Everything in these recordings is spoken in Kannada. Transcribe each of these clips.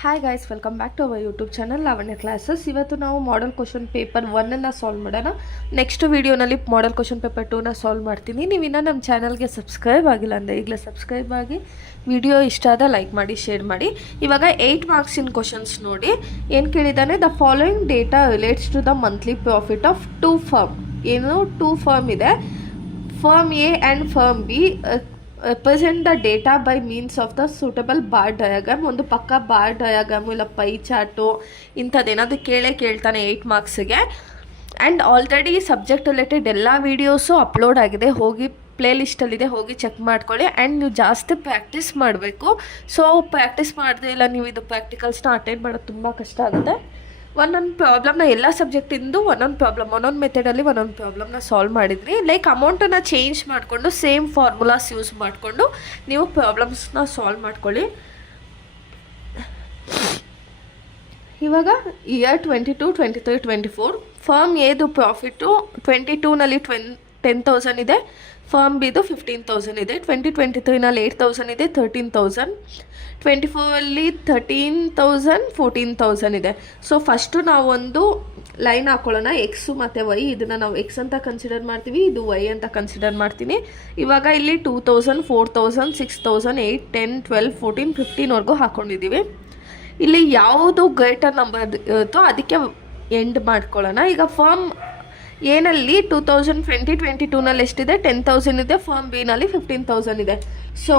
Hi guys, welcome back to our YouTube channel Lavanya classes. ಇವತ್ತು ನಾವು ಮಾಡಲ್ ಕ್ವಶನ್ ಪೇಪರ್ 1 ಸಾಲ್ವ್ ಮಾಡೋಣ. ನೆಕ್ಸ್ಟ್ ವೀಡಿಯೋನಲ್ಲಿ ಮಾಡಲ್ ಕ್ವಶನ್ ಪೇಪರ್ 2 ಸಾಲ್ವ್ ಮಾಡ್ತೀನಿ. ನೀವು ಇನ್ನೂ ನಮ್ಮ ಚಾನಲ್ಗೆ ಸಬ್ಸ್ಕ್ರೈಬ್ ಆಗಿಲ್ಲ ಅಂದರೆ ಈಗಲೇ ಸಬ್ಸ್ಕ್ರೈಬ್ ಆಗಿ, ವಿಡಿಯೋ ಇಷ್ಟ ಆದ ಲೈಕ್ ಮಾಡಿ, ಶೇರ್ ಮಾಡಿ. ಇವಾಗ 8 ಮಾರ್ಕ್ಸಿನ ಕ್ವಶನ್ಸ್ ನೋಡಿ. ಏನು ಕೇಳಿದ್ದಾನೆ, the following data relates to the monthly profit of 2 firm. ಏನು 2 ಫರ್ಮ್ ಇದೆ, firm A and firm B. Represent the data by means of the suitable bar diagram. ಒಂದು ಪಕ್ಕ ಬಾರ್ ಡಯಾಗ್ರಾಮು ಇಲ್ಲ ಪೈ ಚಾರ್ಟು ಇಂಥದ್ದೇನಾದರೂ ಕೇಳ್ತಾನೆ 8 ಮಾರ್ಕ್ಸಿಗೆ. ಆ್ಯಂಡ್ ಆಲ್ರೆಡಿ ಸಬ್ಜೆಕ್ಟ್ ರಿಲೇಟೆಡ್ ಎಲ್ಲ ವೀಡಿಯೋಸು ಅಪ್ಲೋಡ್ ಆಗಿದೆ, ಹೋಗಿ ಪ್ಲೇ ಲಿಸ್ಟಲ್ಲಿದೆ, ಹೋಗಿ ಚೆಕ್ ಮಾಡ್ಕೊಳ್ಳಿ. ಆ್ಯಂಡ್ ನೀವು ಜಾಸ್ತಿ ಪ್ರಾಕ್ಟೀಸ್ ಮಾಡಬೇಕು. ಸೊ ಪ್ರಾಕ್ಟೀಸ್ ಮಾಡದೇ ಇಲ್ಲ ನೀವು ಇದು ಪ್ರಾಕ್ಟಿಕಲ್ಸ್ನ ಅಟೆಂಡ್ ಮಾಡೋದು ತುಂಬ ಕಷ್ಟ ಆಗುತ್ತೆ. ಒಂದೊಂದು ಪ್ರಾಬ್ಲಮ್ನ ಎಲ್ಲ ಸಬ್ಜೆಕ್ಟಿಂದು ಒಂದೊಂದು ಮೆಥಡಲ್ಲಿ ಒಂದೊಂದು ಪ್ರಾಬ್ಲಮ್ನ ಸಾಲ್ವ್ ಮಾಡಿದ್ವಿ. ಲೈಕ್ ಅಮೌಂಟನ್ನು ಚೇಂಜ್ ಮಾಡಿಕೊಂಡು ಸೇಮ್ ಫಾರ್ಮುಲಾಸ್ ಯೂಸ್ ಮಾಡಿಕೊಂಡು ನೀವು ಪ್ರಾಬ್ಲಮ್ಸ್ನ ಸಾಲ್ವ್ ಮಾಡ್ಕೊಳ್ಳಿ. ಇವಾಗ ಇಯರ್ 22, 23, 24 ಫರ್ಮ್ ಎದು ಪ್ರಾಫಿಟ್ಟು 22ನಲ್ಲಿ 10,000 ಇದೆ, ಫರ್ಮ್ ಬಿದು 15,000 ಇದೆ. 2023ನಲ್ಲಿ 8,000 ಇದೆ, 13,000. 24ಅಲ್ಲಿ 13,000, 14,000 ಇದೆ. ಸೊ ಫಸ್ಟು ನಾವೊಂದು ಲೈನ್ ಹಾಕೊಳ್ಳೋಣ, ಎಕ್ಸು ಮತ್ತು ವೈ. ಇದನ್ನು ನಾವು ಎಕ್ಸ್ ಅಂತ ಕನ್ಸಿಡರ್ ಮಾಡ್ತೀವಿ, ಇದು ವೈ ಅಂತ ಕನ್ಸಿಡರ್ ಮಾಡ್ತೀನಿ. ಇವಾಗ ಇಲ್ಲಿ 2,000, 4,000, 6,000, 8, 10, 12, 14, 15ವರೆಗೂ ಹಾಕ್ಕೊಂಡಿದ್ದೀವಿ. ಇಲ್ಲಿ ಯಾವುದು ಗ್ರೇಟರ್ ನಂಬರ್ ಇರುತ್ತೋ ಅದಕ್ಕೆ ಎಂಡ್ ಮಾಡ್ಕೊಳ್ಳೋಣ. ಈಗ ಫರ್ಮ್ ಎನಲ್ಲಿ 2022ನಲ್ಲಿ ಎಷ್ಟಿದೆ, 10,000 ಇದೆ. ಫರ್ಮ್ ಬಿನಲ್ಲಿ 15,000 ಇದೆ. ಸೊ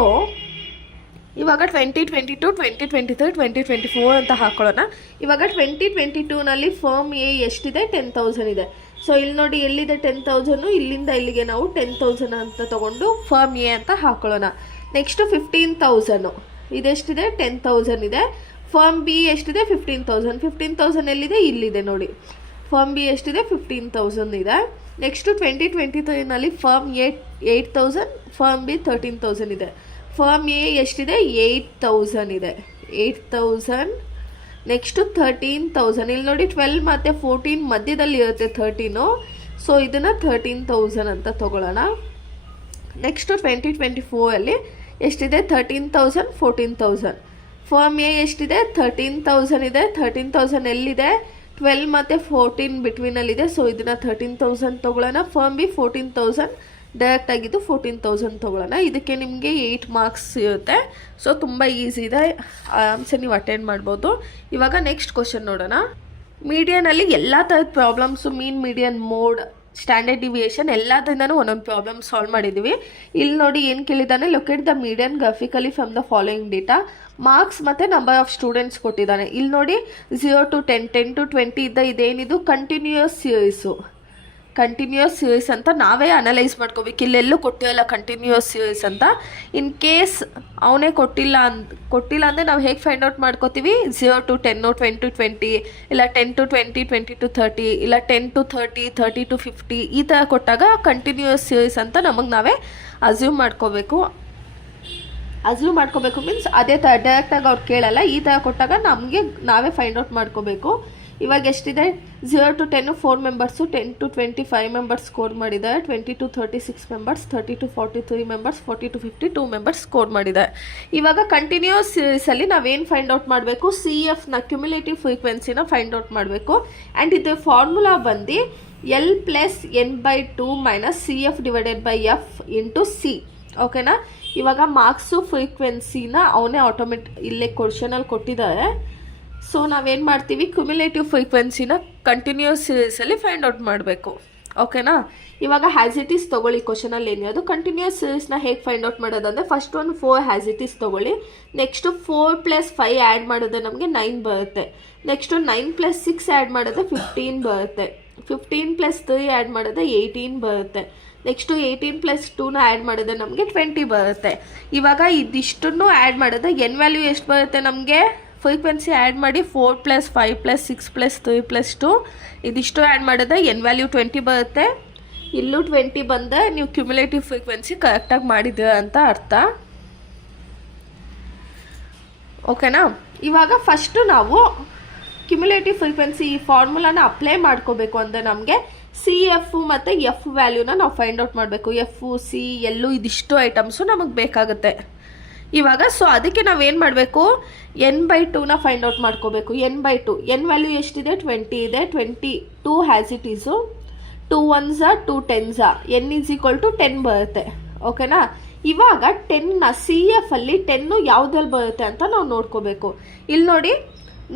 ಇವಾಗ 2022, 2023, 2024 ಅಂತ ಹಾಕೊಳ್ಳೋಣ. ಇವಾಗ 2022ನಲ್ಲಿ ಫರ್ಮ್ ಎ ಎಷ್ಟಿದೆ, 10,000 ಇದೆ. ಸೊ ಇಲ್ಲಿ ನೋಡಿ ಎಲ್ಲಿದೆ 10,000, ಇಲ್ಲಿಂದ ಇಲ್ಲಿಗೆ ನಾವು 10,000 ಅಂತ ತೊಗೊಂಡು ಫರ್ಮ್ ಎ ಅಂತ ಹಾಕೊಳ್ಳೋಣ. ನೆಕ್ಸ್ಟು 15,000 ಇದೆಷ್ಟಿದೆ, 10,000 ಇದೆ. ಫರ್ಮ್ ಬಿ ಎಷ್ಟಿದೆ, 15,000. 15,000 ಎಲ್ಲಿದೆ, ಇಲ್ಲಿದೆ ನೋಡಿ. ಫರ್ಮ್ ಬಿ ಎಷ್ಟಿದೆ, 15,000 ಇದೆ. ನೆಕ್ಸ್ಟು 2023ನಲ್ಲಿ ಫರ್ಮ್ ಎ 8,000, ಫರ್ಮ್ ಬಿ 13,000 ಇದೆ. ಫರ್ಮ್ ಎ ಎಷ್ಟಿದೆ, 8,000 ಇದೆ, 8,000. ನೆಕ್ಸ್ಟು 13,000. ಇಲ್ಲಿ ನೋಡಿ 12 ಮತ್ತು 14 ಮಧ್ಯದಲ್ಲಿ ಇರುತ್ತೆ 13. ಸೊ ಇದನ್ನು 13,000 ಅಂತ ತೊಗೊಳ್ಳೋಣ. ನೆಕ್ಸ್ಟು 2024ಅಲ್ಲಿ ಎಷ್ಟಿದೆ, 13,000, 14,000. ಫರ್ಮ್ ಎ ಎಷ್ಟಿದೆ, 13,000 ಇದೆ. 13,000 ಎಲ್ಲಿದೆ, 12 ಮತ್ತು 14 ಬಿಟ್ವೀನಲ್ಲಿದೆ. ಸೊ ಇದನ್ನು 13,000 ತೊಗೊಳ್ಳೋಣ. ಫರ್ಮ್ ಬಿ 14,000 ಡೈರೆಕ್ಟ್ ಆಗಿದ್ದು 14,000 ತೊಗೊಳ್ಳೋಣ. ಇದಕ್ಕೆ ನಿಮಗೆ 8 ಮಾರ್ಕ್ಸ್ ಇರುತ್ತೆ. ಸೊ ತುಂಬ ಈಸಿ ಇದೆ, ಆರಾಮ್ಸೆ ನೀವು ಅಟೆಂಡ್ ಮಾಡ್ಬೋದು. ಇವಾಗ ನೆಕ್ಸ್ಟ್ ಕ್ವಶನ್ ನೋಡೋಣ. ಮೀಡಿಯನಲ್ಲಿ ಎಲ್ಲ ಥರದ problems, mean, median, mode, standard deviation ಎಲ್ಲದರಿಂದನೂ ಒಂದೊಂದು ಪ್ರಾಬ್ಲಮ್ ಸಾಲ್ವ್ ಮಾಡಿದ್ದೀವಿ. ಇಲ್ಲಿ ನೋಡಿ ಏನು ಕೇಳಿದ್ದಾನೆ, locate the median graphically from the following data. Marks ಮತ್ತು ನಂಬರ್ ಆಫ್ ಸ್ಟೂಡೆಂಟ್ಸ್ ಕೊಟ್ಟಿದ್ದಾನೆ. ಇಲ್ಲಿ ನೋಡಿ 0 to 10, 10 to 20 ಇದೇನಿದು ಕಂಟಿನ್ಯೂಯಸ್ ಸೀರೀಸು. ಕಂಟಿನ್ಯೂಯಸ್ ಸೀರೀಸ್ ಅಂತ ನಾವೇ ಅನಲೈಸ್ ಮಾಡ್ಕೋಬೇಕು. ಇಲ್ಲೆಲ್ಲೂ ಕೊಟ್ಟಿರಲ್ಲ ಕಂಟಿನ್ಯೂಯಸ್ ಸೀರೀಸ್ ಅಂತ. ಇನ್ ಕೇಸ್ ಅವನೇ ಕೊಟ್ಟಿಲ್ಲ ಅಂದರೆ ನಾವು ಹೇಗೆ ಫೈಂಡ್ ಔಟ್ ಮಾಡ್ಕೋತೀವಿ, 0 to 10, 20 to 20, ಇಲ್ಲ 10 to 20, 20 to 30, ಇಲ್ಲ 10 to 30, 30 to 50 ಈ ಥರ ಕೊಟ್ಟಾಗ ಕಂಟಿನ್ಯೂಯಸ್ ಸೀರೀಸ್ ಅಂತ ನಮಗೆ ನಾವೇ ಅಸ್ಯೂಮ್ ಮಾಡ್ಕೋಬೇಕು ಮೀನ್ಸ್ ಅದೇ ಥರ ಡೈರೆಕ್ಟಾಗಿ ಅವ್ರು ಕೇಳಲ್ಲ. ಈ ಥರ ಕೊಟ್ಟಾಗ ನಮಗೆ ನಾವೇ ಫೈಂಡ್ ಔಟ್ ಮಾಡ್ಕೋಬೇಕು. ಇವಾಗ ಎಷ್ಟಿದೆ, 0 to 10 4 members, 10 to 20 5 members score ಮಾಡಿದ್ದಾರೆ, 20 to 36 members, 30 to 43 members, 40 to 50 2 members score ಮಾಡಿದ್ದಾರೆ. ಇವಾಗ ಕಂಟಿನ್ಯೂಸ್ ಸೀರೀಸಲ್ಲಿ ನಾವೇನು ಫೈಂಡ್ ಔಟ್ ಮಾಡಬೇಕು, CFನ ಕ್ಯುಮ್ಯುಲೇಟಿವ್ ಫ್ರೀಕ್ವೆನ್ಸಿನ ಫೈಂಡ್ ಔಟ್ ಮಾಡಬೇಕು. ಆ್ಯಂಡ್ ಇದು ಫಾರ್ಮುಲಾ ಬಂದು L + n/2 - CF / F × C. ಓಕೆನಾ. ಇವಾಗ ಮಾರ್ಕ್ಸು ಫ್ರೀಕ್ವೆನ್ಸಿನ ಅವನೇ ಇಲ್ಲೇ ಕ್ವಶನಲ್ಲಿ ಕೊಟ್ಟಿದ್ದಾರೆ. ಸೊ ನಾವೇನು ಮಾಡ್ತೀವಿ, ಕ್ಯುಮ್ಯುಲೇಟಿವ್ ಫ್ರೀಕ್ವೆನ್ಸಿನ ಕಂಟಿನ್ಯೂಸ್ ಸೀರೀಸಲ್ಲಿ ಫೈಂಡ್ ಔಟ್ ಮಾಡಬೇಕು. ಓಕೆನಾ. ಇವಾಗ ಹ್ಯಾಸ್ ಇಟ್ ಈಸ್ ತೊಗೊಳ್ಳಿ. ಕ್ವಶನಲ್ಲಿ ಏನಿರೋದು ಕಂಟಿನ್ಯೂಸ್ ಸೀರೀಸ್ನ ಹೇಗೆ ಫೈಂಡ್ ಔಟ್ ಮಾಡೋದಂದರೆ, ಫಸ್ಟ್ ಒಂದು 4 ಹ್ಯಾಸ್ ಇಟ್ ಈಸ್ ತೊಗೊಳ್ಳಿ. ನೆಕ್ಸ್ಟು 4 + 5 ಆ್ಯಡ್ ಮಾಡಿದ್ರೆ ನಮಗೆ 9 ಬರುತ್ತೆ. ನೆಕ್ಸ್ಟು 9 + 6 ಆ್ಯಡ್ ಮಾಡಿದ್ರೆ 15 ಬರುತ್ತೆ. 15 + 3 ಆ್ಯಡ್ ಮಾಡಿದ್ರೆ 18 ಬರುತ್ತೆ. ನೆಕ್ಸ್ಟು 18 + 2ನ ಆ್ಯಡ್ ಮಾಡಿದ್ರೆ ನಮಗೆ 20 ಬರುತ್ತೆ. ಇವಾಗ ಇದಿಷ್ಟನ್ನು ಆ್ಯಡ್ ಮಾಡಿದ್ರೆ ಎನ್ ವ್ಯಾಲ್ಯೂ ಎಷ್ಟು ಬರುತ್ತೆ ನಮಗೆ, ಫ್ರೀಕ್ವೆನ್ಸಿ ಆ್ಯಡ್ ಮಾಡಿ 4 + 5 + 6 + 3 + 2 ಇದಿಷ್ಟು ಆ್ಯಡ್ ಮಾಡಿದ್ರೆ ಎನ್ ವ್ಯಾಲ್ಯೂ 20 ಬರುತ್ತೆ. ಇಲ್ಲೂ 20 ಬಂದರೆ ನೀವು ಕ್ಯುಮ್ಯುಲೇಟಿವ್ ಫ್ರೀಕ್ವೆನ್ಸಿ ಕರೆಕ್ಟಾಗಿ ಮಾಡಿದ್ದೀರ ಅಂತ ಅರ್ಥ. ಓಕೆನಾ. ಇವಾಗ ಫಸ್ಟು ನಾವು ಕ್ಯುಮ್ಯುಲೇಟಿವ್ ಫ್ರೀಕ್ವೆನ್ಸಿ ಈ ಫಾರ್ಮುಲಾನ ಅಪ್ಲೈ ಮಾಡ್ಕೋಬೇಕು ಅಂದರೆ ನಮಗೆ CF ಮತ್ತು F ವ್ಯಾಲ್ಯೂನ ನಾವು ಫೈಂಡ್ ಔಟ್ ಮಾಡಬೇಕು. F, C, L ಇದಿಷ್ಟು ಐಟಮ್ಸು ನಮಗೆ ಬೇಕಾಗುತ್ತೆ. ಇವಾಗ ಸೊ ಅದಕ್ಕೆ ನಾವೇನು ಮಾಡಬೇಕು, n/2ನ ಫೈಂಡ್ ಔಟ್ ಮಾಡ್ಕೋಬೇಕು. n/2 n ವ್ಯಾಲ್ಯೂ ಎಷ್ಟಿದೆ, 20 ಇದೆ. 22 has it Yesu. 2 1s 2 10s n = 10 ಬರುತ್ತೆ. ಓಕೆನಾ. ಇವಾಗ 10ನ CF ಅಲ್ಲಿ 10 ಯಾವುದ್ರಲ್ಲಿ ಬರುತ್ತೆ ಅಂತ ನಾವು ನೋಡ್ಕೋಬೇಕು. ಇಲ್ಲಿ ನೋಡಿ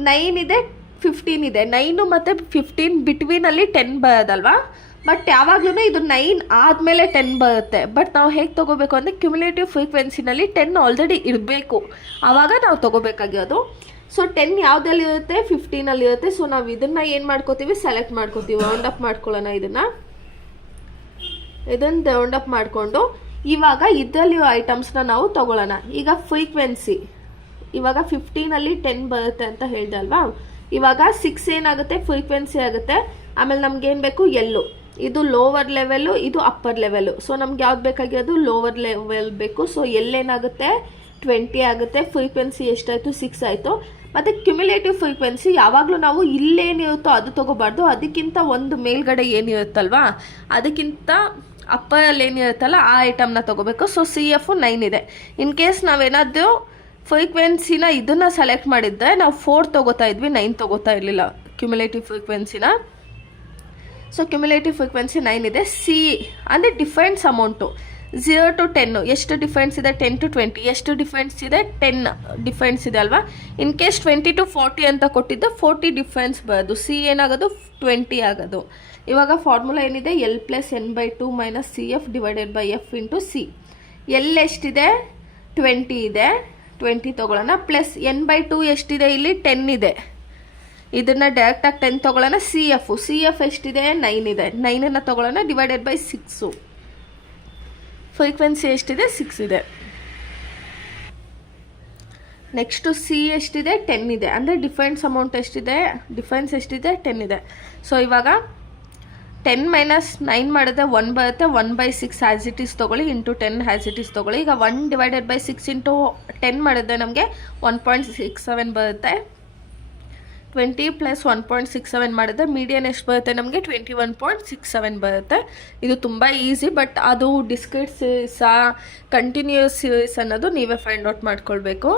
9 ಇದೆ, 15 ಇದೆ. 9 ಮತ್ತು 15 ಬಿಟ್ವೀನಲ್ಲಿ 10 ಬರೋದಲ್ವಾ. ಬಟ್ ಯಾವಾಗ್ಲೂ ಇದು 9 ಆದಮೇಲೆ 10 ಬರುತ್ತೆ. ಬಟ್ ನಾವು ಹೇಗೆ ತೊಗೋಬೇಕು ಅಂದರೆ ಕ್ಯುಮುಲೇಟಿವ್ ಫ್ರೀಕ್ವೆನ್ಸಿನಲ್ಲಿ 10 ಆಲ್ರೆಡಿ ಇರಬೇಕು, ಆವಾಗ ನಾವು ತೊಗೋಬೇಕಾಗಿರೋದು. ಸೊ 10 ಯಾವುದಲ್ಲಿ ಇರುತ್ತೆ, 15ಅಲ್ಲಿ ಇರುತ್ತೆ. ಸೊ ನಾವು ಇದನ್ನು ಏನು ಮಾಡ್ಕೋತೀವಿ, ಸೆಲೆಕ್ಟ್ ಮಾಡ್ಕೋತೀವಿ. ರೌಂಡ್ ಅಪ್ ಮಾಡ್ಕೊಳ್ಳೋಣ. ಇದನ್ನು ರೌಂಡ್ ಅಪ್ ಮಾಡಿಕೊಂಡು ಇವಾಗ ಇದರಲ್ಲಿ ಐಟಮ್ಸ್ನ ನಾವು ತೊಗೊಳ್ಳೋಣ. ಈಗ ಫ್ರೀಕ್ವೆನ್ಸಿ ಇವಾಗ 15ಅಲ್ಲಿ 10 ಬರುತ್ತೆ ಅಂತ ಹೇಳ್ದೆ ಅಲ್ವಾ. ಇವಾಗ 6 ಏನಾಗುತ್ತೆ, ಫ್ರೀಕ್ವೆನ್ಸಿ ಆಗುತ್ತೆ. ಆಮೇಲೆ ನಮ್ಗೆ ಏನು ಬೇಕು, ಎಲ್ಲು. ಇದು ಲೋವರ್ ಲೆವೆಲ್ಲು, ಇದು ಅಪ್ಪರ್ ಲೆವೆಲ್ಲು. ಸೊ ನಮ್ಗೆ ಯಾವ್ದು ಬೇಕಾಗಿರೋದು, ಲೋವರ್ ಲೆವೆಲ್ ಬೇಕು. ಸೊ ಎಲ್ಲೇನಾಗುತ್ತೆ, 20 ಆಗುತ್ತೆ. ಫ್ರೀಕ್ವೆನ್ಸಿ ಎಷ್ಟಾಯಿತು, 6 ಆಯಿತು. ಮತ್ತು ಕ್ಯುಮುಲೇಟಿವ್ ಫ್ರೀಕ್ವೆನ್ಸಿ ಯಾವಾಗಲೂ ನಾವು ಇಲ್ಲೇನಿರುತ್ತೋ ಅದು ತೊಗೋಬಾರ್ದು, ಅದಕ್ಕಿಂತ ಒಂದು ಮೇಲ್ಗಡೆ ಏನಿರುತ್ತಲ್ವಾ, ಅದಕ್ಕಿಂತ ಅಪ್ಪರಲ್ಲಿ ಏನಿರುತ್ತಲ್ಲ ಆ ಐಟಮ್ನ ತೊಗೋಬೇಕು. ಸೊ CF 9 ಇದೆ. ಇನ್ ಕೇಸ್ ನಾವೇನಾದರೂ ಫ್ರೀಕ್ವೆನ್ಸಿನ ಇದನ್ನು ಸೆಲೆಕ್ಟ್ ಮಾಡಿದ್ದರೆ ನಾವು 4 ತೊಗೋತಾ ಇದ್ವಿ, 9 ತೊಗೋತಾ ಇರಲಿಲ್ಲ ಕ್ಯುಮುಲೇಟಿವ್ ಫ್ರೀಕ್ವೆನ್ಸಿನ. ಸೊ ಕ್ಯುಮುಲೇಟಿವ್ ಫ್ರೀಕ್ವೆನ್ಸಿ 9 ಇದೆ. C ಅಂದರೆ ಡಿಫರೆನ್ಸ್ ಅಮೌಂಟು 0 to 10 ಎಷ್ಟು ಡಿಫರೆನ್ಸ್ ಇದೆ, 10 to 20 ಎಷ್ಟು ಡಿಫರೆನ್ಸ್ ಇದೆ, 10 ಡಿಫರೆನ್ಸ್ ಇದೆ ಅಲ್ವಾ. ಇನ್ ಕೇಸ್ 20 to 40 ಅಂತ ಕೊಟ್ಟಿದ್ದು 40 ಡಿಫರೆನ್ಸ್ ಬರೋದು. C ಏನಾಗೋದು, 20 ಆಗೋದು. ಇವಾಗ ಫಾರ್ಮುಲಾ ಏನಿದೆ, L + n/2 - CF / F × C. L ಎಷ್ಟಿದೆ, 20 ಇದೆ. 20 ತೊಗೊಳ್ಳೋಣ. ಪ್ಲಸ್ n/2 ಎಷ್ಟಿದೆ, ಇಲ್ಲಿ 10 ಇದೆ. ಇದನ್ನು ಡೈರೆಕ್ಟಾಗಿ 10 ತೊಗೊಳ್ಳೋಣ. CF ಎಷ್ಟಿದೆ, 9 ಇದೆ. 9ಅನ್ನು ತೊಗೊಳ್ಳೋಣ /6. ಫ್ರೀಕ್ವೆನ್ಸಿ ಎಷ್ಟಿದೆ, 6 ಇದೆ. ನೆಕ್ಸ್ಟು C ಎಷ್ಟಿದೆ, 10 ಇದೆ. ಅಂದರೆ ಡಿಫರೆನ್ಸ್ ಅಮೌಂಟ್ ಎಷ್ಟಿದೆ, ಡಿಫರೆನ್ಸ್ ಎಷ್ಟಿದೆ, 10 ಇದೆ. ಸೊ ಇವಾಗ 10 - 9 ಮಾಡಿದ್ರೆ 1 ಬರುತ್ತೆ. 1/6 ಹ್ಯಾಸ್ ಇಟ್ ಈಸ್ ತೊಗೊಳ್ಳಿ, ಇಂಟು 10 ಹ್ಯಾಸ್ ಇಟ್ ಈಸ್ ತೊಗೊಳ್ಳಿ. ಈಗ 1 / 6 ಇಂಟು 10 ಮಾಡಿದ್ರೆ ನಮಗೆ 1.67 ಬರುತ್ತೆ. 20 + 1.67 ಮಾಡಿದ್ರೆ ಮೀಡಿಯನ್ ಎಷ್ಟು ಬರುತ್ತೆ ನಮಗೆ, 21.67 ಬರುತ್ತೆ. ಇದು ತುಂಬ ಈಸಿ. ಬಟ್ ಅದು ಡಿಸ್ಕ್ರೀಟ್ ಸೀರೀಸಾ ಕಂಟಿನ್ಯೂಸ್ ಸೀರೀಸ್ ಅನ್ನೋದು ನೀವೇ ಫೈಂಡ್ ಔಟ್ ಮಾಡ್ಕೊಳ್ಬೇಕು.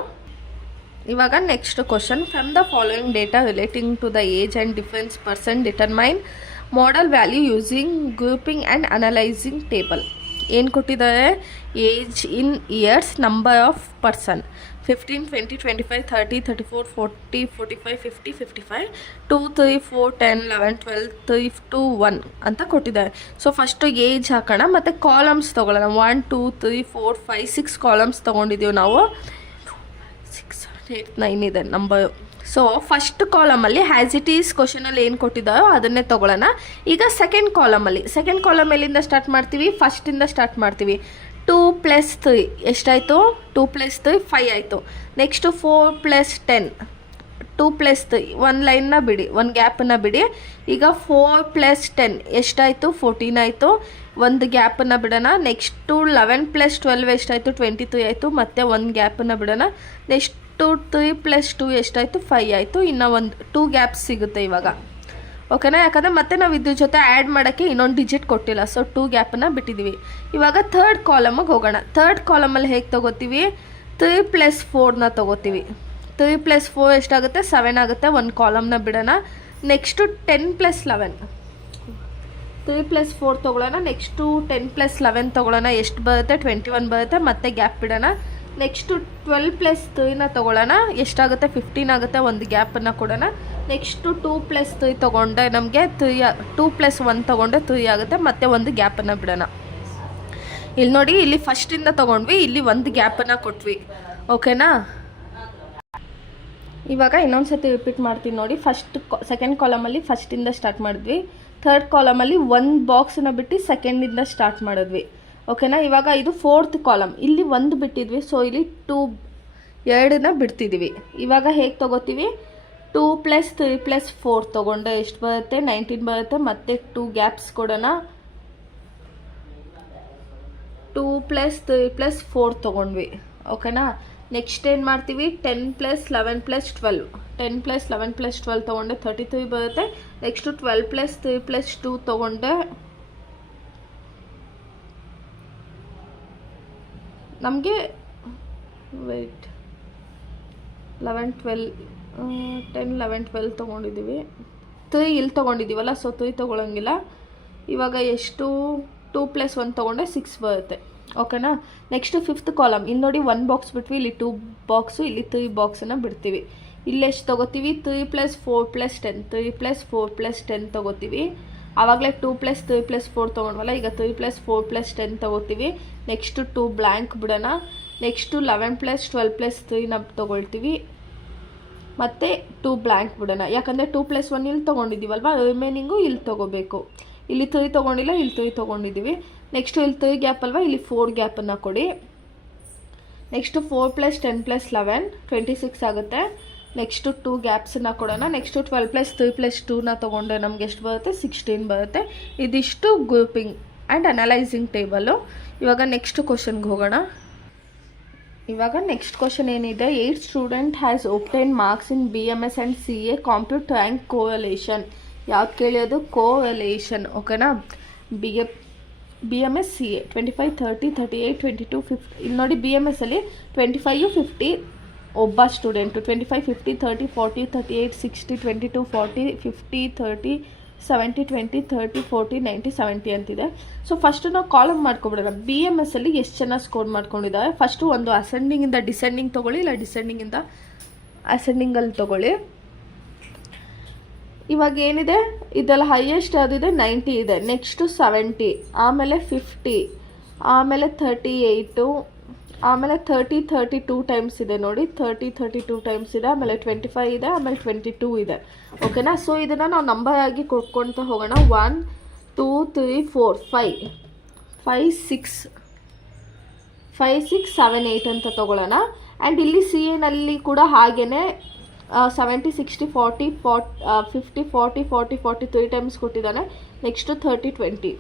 ಇವಾಗ next question, from the following data relating to the age and difference person determine modal value using grouping and analysing table. ಏನು ಕೊಟ್ಟಿದ್ದಾರೆ, age in years, number of person 15, 20, 25, 30, 34, 40, 45, 50, 55, 2, 3, 4, 10, 11, 12, 3, 2, 1 ಅಂತ ಕೊಟ್ಟಿದ್ದಾರೆ. ಸೊ ಫಸ್ಟು ಏಜ್ ಹಾಕೋಣ, ಮತ್ತು ಕಾಲಮ್ಸ್ ತೊಗೊಳ್ಳೋಣ. 1, 2, 3, 4, 5, 6 ಕಾಲಮ್ಸ್ ತೊಗೊಂಡಿದ್ದೀವಿ ನಾವು. 6, 7, 8, 9 ಇದೆ ನಂಬರು. ಸೊ ಫಸ್ಟ್ ಕಾಲಮಲ್ಲಿ ಹ್ಯಾಸ್ ಇಟ್ ಈಸ್ ಕ್ವಶನಲ್ಲಿ ಏನು ಕೊಟ್ಟಿದ್ದಾರೋ ಅದನ್ನೇ ತೊಗೊಳ್ಳೋಣ. ಈಗ ಸೆಕೆಂಡ್ ಕಾಲಮ್ ಎಲ್ಲಿಂದ ಸ್ಟಾರ್ಟ್ ಮಾಡ್ತೀವಿ, ಫಸ್ಟಿಂದ ಸ್ಟಾರ್ಟ್ ಮಾಡ್ತೀವಿ. 2 + 3 ಎಷ್ಟಾಯಿತು, 2 + 3 5 ಆಯಿತು. ನೆಕ್ಸ್ಟು 4 + 10, 2 + 3 ಒಂದು ಲೈನ್ನ ಬಿಡಿ, ಒಂದು ಗ್ಯಾಪನ್ನು ಬಿಡಿ. ಈಗ 4 + 10 ಎಷ್ಟಾಯಿತು, 14 ಆಯಿತು. ಒಂದು ಗ್ಯಾಪನ್ನು ಬಿಡೋಣ. ನೆಕ್ಸ್ಟು 11 + 12 ಎಷ್ಟಾಯಿತು, 23 ಆಯಿತು. ಮತ್ತೆ ಒಂದು ಗ್ಯಾಪನ್ನು ಬಿಡೋಣ. ನೆಕ್ಸ್ಟು 3 + 2 ಎಷ್ಟಾಯಿತು, 5 ಆಯಿತು. ಇನ್ನು ಒಂದು 2 ಗ್ಯಾಪ್ಸ್ ಸಿಗುತ್ತೆ ಇವಾಗ. ಓಕೆನಾ. ಯಾಕಂದರೆ ಮತ್ತೆ ನಾವು ಇದ್ರ ಜೊತೆ ಆ್ಯಡ್ ಮಾಡೋಕ್ಕೆ ಇನ್ನೊಂದು ಡಿಜಿಟ್ ಕೊಟ್ಟಿಲ್ಲ. ಸೊ 2 ಗ್ಯಾಪನ್ನು ಬಿಟ್ಟಿದ್ದೀವಿ. ಇವಾಗ ಥರ್ಡ್ ಕಾಲಮಿಗೆ ಹೋಗೋಣ. ಥರ್ಡ್ ಕಾಲಮಲ್ಲಿ ಹೇಗೆ ತೊಗೋತೀವಿ, 3 + 4ನ ತೊಗೋತೀವಿ. 3 + 4 ಎಷ್ಟಾಗುತ್ತೆ, 7 ಆಗುತ್ತೆ. ಒಂದು ಕಾಲಮ್ನ ಬಿಡೋಣ. ನೆಕ್ಸ್ಟು 10 + 11, 3 + 4 ತೊಗೊಳ್ಳೋಣ. ನೆಕ್ಸ್ಟು 10 + 11 ತೊಗೊಳ್ಳೋಣ. ಎಷ್ಟು ಬರುತ್ತೆ, 21 ಬರುತ್ತೆ. ಮತ್ತೆ ಗ್ಯಾಪ್ ಬಿಡೋಣ. ನೆಕ್ಸ್ಟು 12 + 3ನ ತೊಗೊಳ್ಳೋಣ. ಎಷ್ಟಾಗುತ್ತೆ, 15 ಆಗುತ್ತೆ. ಒಂದು ಗ್ಯಾಪನ್ನು ಕೊಡೋಣ. ನೆಕ್ಸ್ಟು 2 + 3 ತೊಗೊಂಡೆ ನಮಗೆ 2 + 1 ತೊಗೊಂಡೆ 3 ಆಗುತ್ತೆ. ಮತ್ತೆ ಒಂದು ಗ್ಯಾಪನ್ನು ಬಿಡೋಣ. ಇಲ್ಲಿ ನೋಡಿ, ಇಲ್ಲಿ ಫಸ್ಟಿಂದ ತೊಗೊಂಡ್ವಿ, ಇಲ್ಲಿ ಒಂದು ಗ್ಯಾಪನ್ನು ಕೊಟ್ವಿ. ಓಕೆನಾ. ಇವಾಗ ಇನ್ನೊಂದು ಸತಿ ರಿಪೀಟ್ ಮಾಡ್ತೀನಿ ನೋಡಿ. ಸೆಕೆಂಡ್ ಕಾಲಮಲ್ಲಿ ಫಸ್ಟಿಂದ ಸ್ಟಾರ್ಟ್ ಮಾಡಿದ್ವಿ. ಥರ್ಡ್ ಕಾಲಮಲ್ಲಿ ಒಂದು ಬಾಕ್ಸನ್ನು ಬಿಟ್ಟು ಸೆಕೆಂಡಿಂದ ಸ್ಟಾರ್ಟ್ ಮಾಡಿದ್ವಿ. ಓಕೆನಾ. ಇವಾಗ ಇದು 4th ಕಾಲಮ್, ಇಲ್ಲಿ 1 ಬಿಟ್ಟಿದ್ವಿ. ಸೊ ಇಲ್ಲಿ 2 ಬಿಡ್ತಿದ್ದೀವಿ. ಇವಾಗ ಹೇಗೆ ತೊಗೋತೀವಿ, 2 + 3 + 4 ತೊಗೊಂಡೆ ಎಷ್ಟು ಬರುತ್ತೆ, 19 ಬರುತ್ತೆ. ಮತ್ತೆ 2 ಗ್ಯಾಪ್ಸ್ ಕೊಡೋಣ. 2 + 3 + 4 ತೊಗೊಂಡ್ವಿ. ಓಕೆನಾ. ನೆಕ್ಸ್ಟ್ ಏನು ಮಾಡ್ತೀವಿ, 10 + 11 + 12, 10 + 11 + 12 ತೊಗೊಂಡೆ 33 ಬರುತ್ತೆ. ನೆಕ್ಸ್ಟು 12 + 3 + 2 ತೊಗೊಂಡೆ ನಮಗೆ ವೆಯ್ಟ್ 11 12 10 11 12 ತೊಗೊಂಡಿದ್ದೀವಿ. 3 ಇಲ್ಲಿ ತೊಗೊಂಡಿದ್ದೀವಲ್ಲ, ಸೊ 3 ತೊಗೊಳಂಗಿಲ್ಲ. ಇವಾಗ ಎಷ್ಟು 2 + 1 ತೊಗೊಂಡ್ರೆ 6 ಬರುತ್ತೆ. ಓಕೆನಾ. ನೆಕ್ಸ್ಟ್ 5th ಕಾಲಮ್, ಇಲ್ಲಿ ನೋಡಿ 1 ಬಾಕ್ಸ್ ಬಿಟ್ವಿ, ಇಲ್ಲಿ 2 ಬಾಕ್ಸು, ಇಲ್ಲಿ 3 ಬಾಕ್ಸನ್ನು ಬಿಡ್ತೀವಿ. ಇಲ್ಲಿ ಎಷ್ಟು ತೊಗೋತೀವಿ? 3 + 4 + 10 3 + 4 + 10 ತೊಗೋತೀವಿ. ಆವಾಗಲೇ 2 + 3 + 4 ತೊಗೊಂಡ್ವಲ್ಲ, ಈಗ 3 + 4 + 10 ತೊಗೋತೀವಿ. ನೆಕ್ಸ್ಟ್ 2 ಬ್ಲ್ಯಾಂಕ್ ಬಿಡೋಣ. ನೆಕ್ಸ್ಟು 11 + 12 + 3ನ ತೊಗೊಳ್ತೀವಿ. ಮತ್ತು 2 ಬ್ಲ್ಯಾಂಕ್ ಬಿಡೋಣ, ಯಾಕಂದರೆ 2 + 1 ಇಲ್ಲಿ ತೊಗೊಂಡಿದ್ದೀವಲ್ವ, ರಿಮೈನಿಂಗು ಇಲ್ಲಿ ತೊಗೋಬೇಕು. ಇಲ್ಲಿ 3 ತೊಗೊಂಡಿಲ್ಲ, ಇಲ್ಲಿ 3 ತೊಗೊಂಡಿದ್ದೀವಿ. ನೆಕ್ಸ್ಟು ಇಲ್ಲಿ 3 ಗ್ಯಾಪ್ ಅಲ್ವಾ, ಇಲ್ಲಿ 4 ಗ್ಯಾಪನ್ನು ಕೊಡಿ. ನೆಕ್ಸ್ಟು 4 + 10 + 11 26 ಆಗುತ್ತೆ. ನೆಕ್ಸ್ಟು 2 ಗ್ಯಾಪ್ಸನ್ನು ಕೊಡೋಣ. ನೆಕ್ಸ್ಟು 12 + 3 + 2ನ ತೊಗೊಂಡ್ರೆ ನಮ್ಗೆ ಎಷ್ಟು ಬರುತ್ತೆ? 16 ಬರುತ್ತೆ. ಇದಿಷ್ಟು ಗ್ರೂಪಿಂಗ್ ಆ್ಯಂಡ್ ಅನಲೈಸಿಂಗ್ ಟೇಬಲ್ಲು. ಇವಾಗ ನೆಕ್ಸ್ಟ್ ಕ್ವಶನ್ಗೆ ಹೋಗೋಣ. ಇವಾಗ ನೆಕ್ಸ್ಟ್ ಕ್ವಶನ್ ಏನಿದೆ, 8 student has obtain marks in BMS and CA compute rank correlation. ಯಾವ್ದು ಕೇಳಿಯೋದು? ಕೋವಲೇಷನ್. ಓಕೆನಾ. BMS CA 25 30 38 22 50. ಇಲ್ಲಿ ನೋಡಿ BMS ಅಲ್ಲಿ 25 50 ಒಬ್ಬ ಸ್ಟೂಡೆಂಟು, 25 50 30 40 38 60 22 40 50 30 70 20 30 40 90 70 ಅಂತಿದೆ. ಸೊ ಫಸ್ಟು ನಾವು ಕಾಲಮ್ ಮಾಡ್ಕೊಬಿಡೋಣ. BMS ಅಲ್ಲಿ ಎಷ್ಟು ಜನ ಸ್ಕೋರ್ ಮಾಡ್ಕೊಂಡಿದ್ದಾರೆ. ಫಸ್ಟು ಒಂದು ಅಸೆಂಡಿಂಗಿಂದ ಡಿಸೆಂಡಿಂಗ್ ತೊಗೊಳ್ಳಿ, ಇಲ್ಲ ಡಿಸೆಂಡಿಂಗಿಂದ ಅಸೆಂಡಿಂಗಲ್ಲಿ ತೊಗೊಳ್ಳಿ. ಇವಾಗ ಏನಿದೆ, ಇದೆಲ್ಲ ಹೈಯೆಸ್ಟ್ ಯಾವುದಿದೆ? 90 ಇದೆ. ನೆಕ್ಸ್ಟು 70, ಆಮೇಲೆ 50, ಆಮೇಲೆ 38, ಆಮೇಲೆ 30 32 ಟೈಮ್ಸ್ ಇದೆ ನೋಡಿ, 30 32 ಟೈಮ್ಸ್ ಇದೆ. ಆಮೇಲೆ 25 ಇದೆ, ಆಮೇಲೆ 22 ಇದೆ. ಓಕೆನಾ. ಸೊ ಇದನ್ನು ನಾವು ನಂಬರ್ ಆಗಿ ಕೊಟ್ಕೊಳ್ತಾ ಹೋಗೋಣ. 1 2 3 4 5 5 6 5 6 7 8 ಅಂತ ತೊಗೊಳ್ಳೋಣ. ಆ್ಯಂಡ್ ಇಲ್ಲಿ CA ಕೂಡ ಹಾಗೇ 70 60 40 50 40 40 40 3 ಟೈಮ್ಸ್ ಕೊಟ್ಟಿದ್ದಾನೆ. ನೆಕ್ಸ್ಟು 30 20.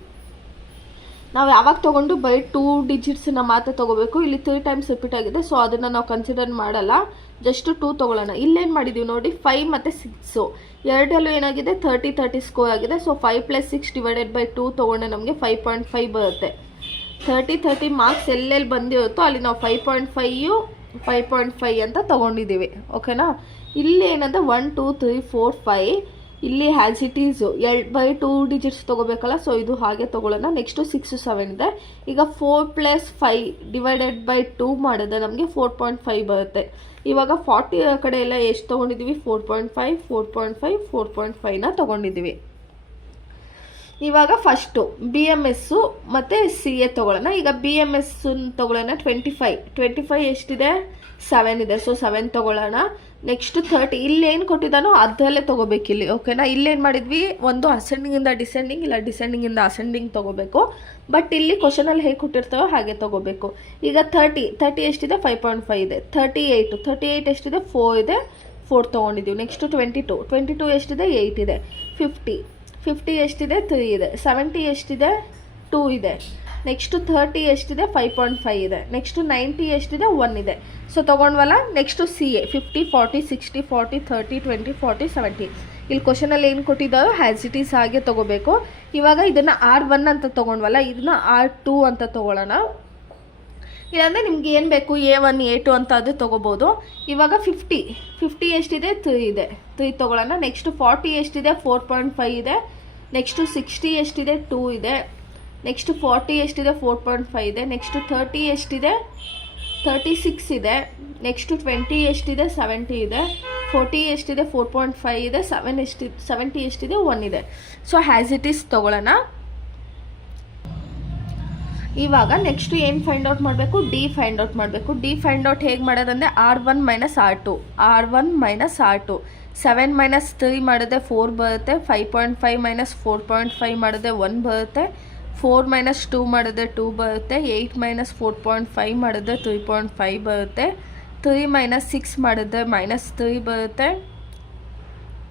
ನಾವು ಯಾವಾಗ ತೊಗೊಂಡು ಬೈ 2 ಡಿಜಿಟ್ಸನ್ನ ಮಾತ್ರ ತೊಗೋಬೇಕು. ಇಲ್ಲಿ 3 ಟೈಮ್ಸ್ ರಿಪೀಟ್ ಆಗಿದೆ, ಸೊ ಅದನ್ನು ನಾವು ಕನ್ಸಿಡರ್ ಮಾಡಲ್ಲ. ಜಸ್ಟ್ 2 ತೊಗೊಳ್ಳೋಣ. ಇಲ್ಲೇನು ಮಾಡಿದ್ದೀವಿ ನೋಡಿ, 5 ಮತ್ತು 6 ಎರಡಲ್ಲೂ ಏನಾಗಿದೆ? 30 30 ಸ್ಕೋರ್ ಆಗಿದೆ. ಸೊ 5 + 6 / 2 ತೊಗೊಂಡೆ ನಮಗೆ 5.5 ಬರುತ್ತೆ. 30 30 ಮಾರ್ಕ್ಸ್ ಎಲ್ಲೆಲ್ಲಿ ಬಂದಿರುತ್ತೋ ಅಲ್ಲಿ ನಾವು 5.5 5.5 ಅಂತ ತೊಗೊಂಡಿದ್ದೀವಿ. ಓಕೆನಾ. ಇಲ್ಲಿ ಏನಂದರೆ 1 2 3 4 5 ಇಲ್ಲಿ as it is by 2 digits ತೊಗೋಬೇಕಲ್ಲ, ಸೊ ಇದು ಹಾಗೆ ತೊಗೊಳ್ಳೋಣ. ನೆಕ್ಸ್ಟು 6 7 ಇದೆ. ಈಗ 4 + 5 / 2 ಮಾಡಿದ್ರೆ ನಮಗೆ 4.5 ಬರುತ್ತೆ. ಇವಾಗ 40 ಕಡೆ ಎಲ್ಲ ಎಷ್ಟು ತೊಗೊಂಡಿದ್ದೀವಿ? 4.5 4.5 4.5ನ ತೊಗೊಂಡಿದ್ದೀವಿ. ಇವಾಗ ಫಸ್ಟು BMSಸು ಮತ್ತು CA ತೊಗೊಳ್ಳೋಣ. ಈಗ BMS ತೊಗೊಳ್ಳೋಣ. 25 ಎಷ್ಟಿದೆ? 7 ಇದೆ. ಸೊ 7 ತೊಗೊಳ್ಳೋಣ. ನೆಕ್ಸ್ಟ್ 30 ಇಲ್ಲೇನು ಕೊಟ್ಟಿದ್ದಾನೋ ಅದರಲ್ಲೇ ತೊಗೋಬೇಕಿಲ್ಲಿ. ಓಕೆನಾ. ಇಲ್ಲೇನು ಮಾಡಿದ್ವಿ? ಒಂದು ಅಸೆಂಡಿಂಗಿಂದ ಡಿಸೆಂಡಿಂಗ್, ಇಲ್ಲ ಡಿಸೆಂಡಿಂಗಿಂದ ಅಸೆಂಡಿಂಗ್ ತೊಗೋಬೇಕು. ಬಟ್ ಇಲ್ಲಿ ಕ್ವಶನಲ್ಲಿ ಹೇಗೆ ಕೊಟ್ಟಿರ್ತಾರೋ ಹಾಗೆ ತೊಗೋಬೇಕು. ಈಗ 30 ಎಷ್ಟಿದೆ? 5.5 ಇದೆ. 38 ಎಷ್ಟಿದೆ? 4 ಇದೆ. 4 ತೊಗೊಂಡಿದ್ದೀವಿ. ನೆಕ್ಸ್ಟು 22 ಎಷ್ಟಿದೆ? 8 ಇದೆ. 50 ಎಷ್ಟಿದೆ? 3 ಇದೆ. 70 ಎಷ್ಟಿದೆ? 2 ಇದೆ. ನೆಕ್ಸ್ಟು 30 ಎಷ್ಟಿದೆ? 5.5 ಇದೆ. ನೆಕ್ಸ್ಟು 90 ಎಷ್ಟಿದೆ? 1 ಇದೆ. ಸೊ ತೊಗೊಂಡ್ವಲ್ಲ. Next CA 50 40 60 40 30 20 40 70. ಇಲ್ಲಿ ಕ್ವಶನಲ್ಲಿ ಏನು ಕೊಟ್ಟಿದ್ದಾರೋ ಹ್ಯಾಸ್ ಇಟ್ ಈಸ್ ಹಾಗೆ ತೊಗೋಬೇಕು. ಇವಾಗ ಇದನ್ನು R1 ಅಂತ ತೊಗೊಂಡ್ವಲ್ಲ, ಇದನ್ನು R2 ಅಂತ ತೊಗೊಳ್ಳೋಣ. ಇಲ್ಲಾಂದರೆ ನಿಮ್ಗೆ ಏನು ಬೇಕು A1 A2 ಅಂತ ಅದು ತೊಗೋಬೋದು. ಇವಾಗ 50 ಎಷ್ಟಿದೆ? 3 ಇದೆ. 3 ತೊಗೊಳ್ಳೋಣ. ನೆಕ್ಸ್ಟು 40 ಎಷ್ಟಿದೆ? 4.5 ಇದೆ. ನೆಕ್ಸ್ಟು 60 ಎಷ್ಟಿದೆ? 2 ಇದೆ. ನೆಕ್ಸ್ಟು 40 ಎಷ್ಟಿದೆ? 4.5 ಇದೆ. ನೆಕ್ಸ್ಟು 30 ಎಷ್ಟಿದೆ? 36 ಇದೆ. ನೆಕ್ಸ್ಟು 20 ಎಷ್ಟಿದೆ? 70 ಇದೆ. 40 ಎಷ್ಟಿದೆ? 4.5 ಇದೆ. 70 ಎಷ್ಟಿದೆ? 1 ಇದೆ. ಸೊ ಹ್ಯಾಸ್ ಇಟ್ ಈಸ್ ತೊಗೊಳ್ಳೋಣ. ಇವಾಗ ನೆಕ್ಸ್ಟು ಏನು ಫೈಂಡ್ ಔಟ್ ಮಾಡಬೇಕು? ಡಿ ಫೈಂಡ್ ಔಟ್ ಮಾಡಬೇಕು. ಡಿ ಫೈಂಡ್ ಔಟ್ ಹೇಗೆ ಮಾಡೋದಂದರೆ R1 - R2 7 - 3 ಮಾಡಿದ್ರೆ 4 ಬರುತ್ತೆ. 5.5 - 4.5 ಮಾಡಿದ್ರೆ 1 ಬರುತ್ತೆ. 4 - 2 ಮಾಡಿದ್ರೆ 2 ಬರುತ್ತೆ. 8 - 4.5 ಮಾಡಿದ್ರೆ 3.5 ಬರುತ್ತೆ. 3 - 6 ಮಾಡಿದ್ರೆ -3 ಬರುತ್ತೆ.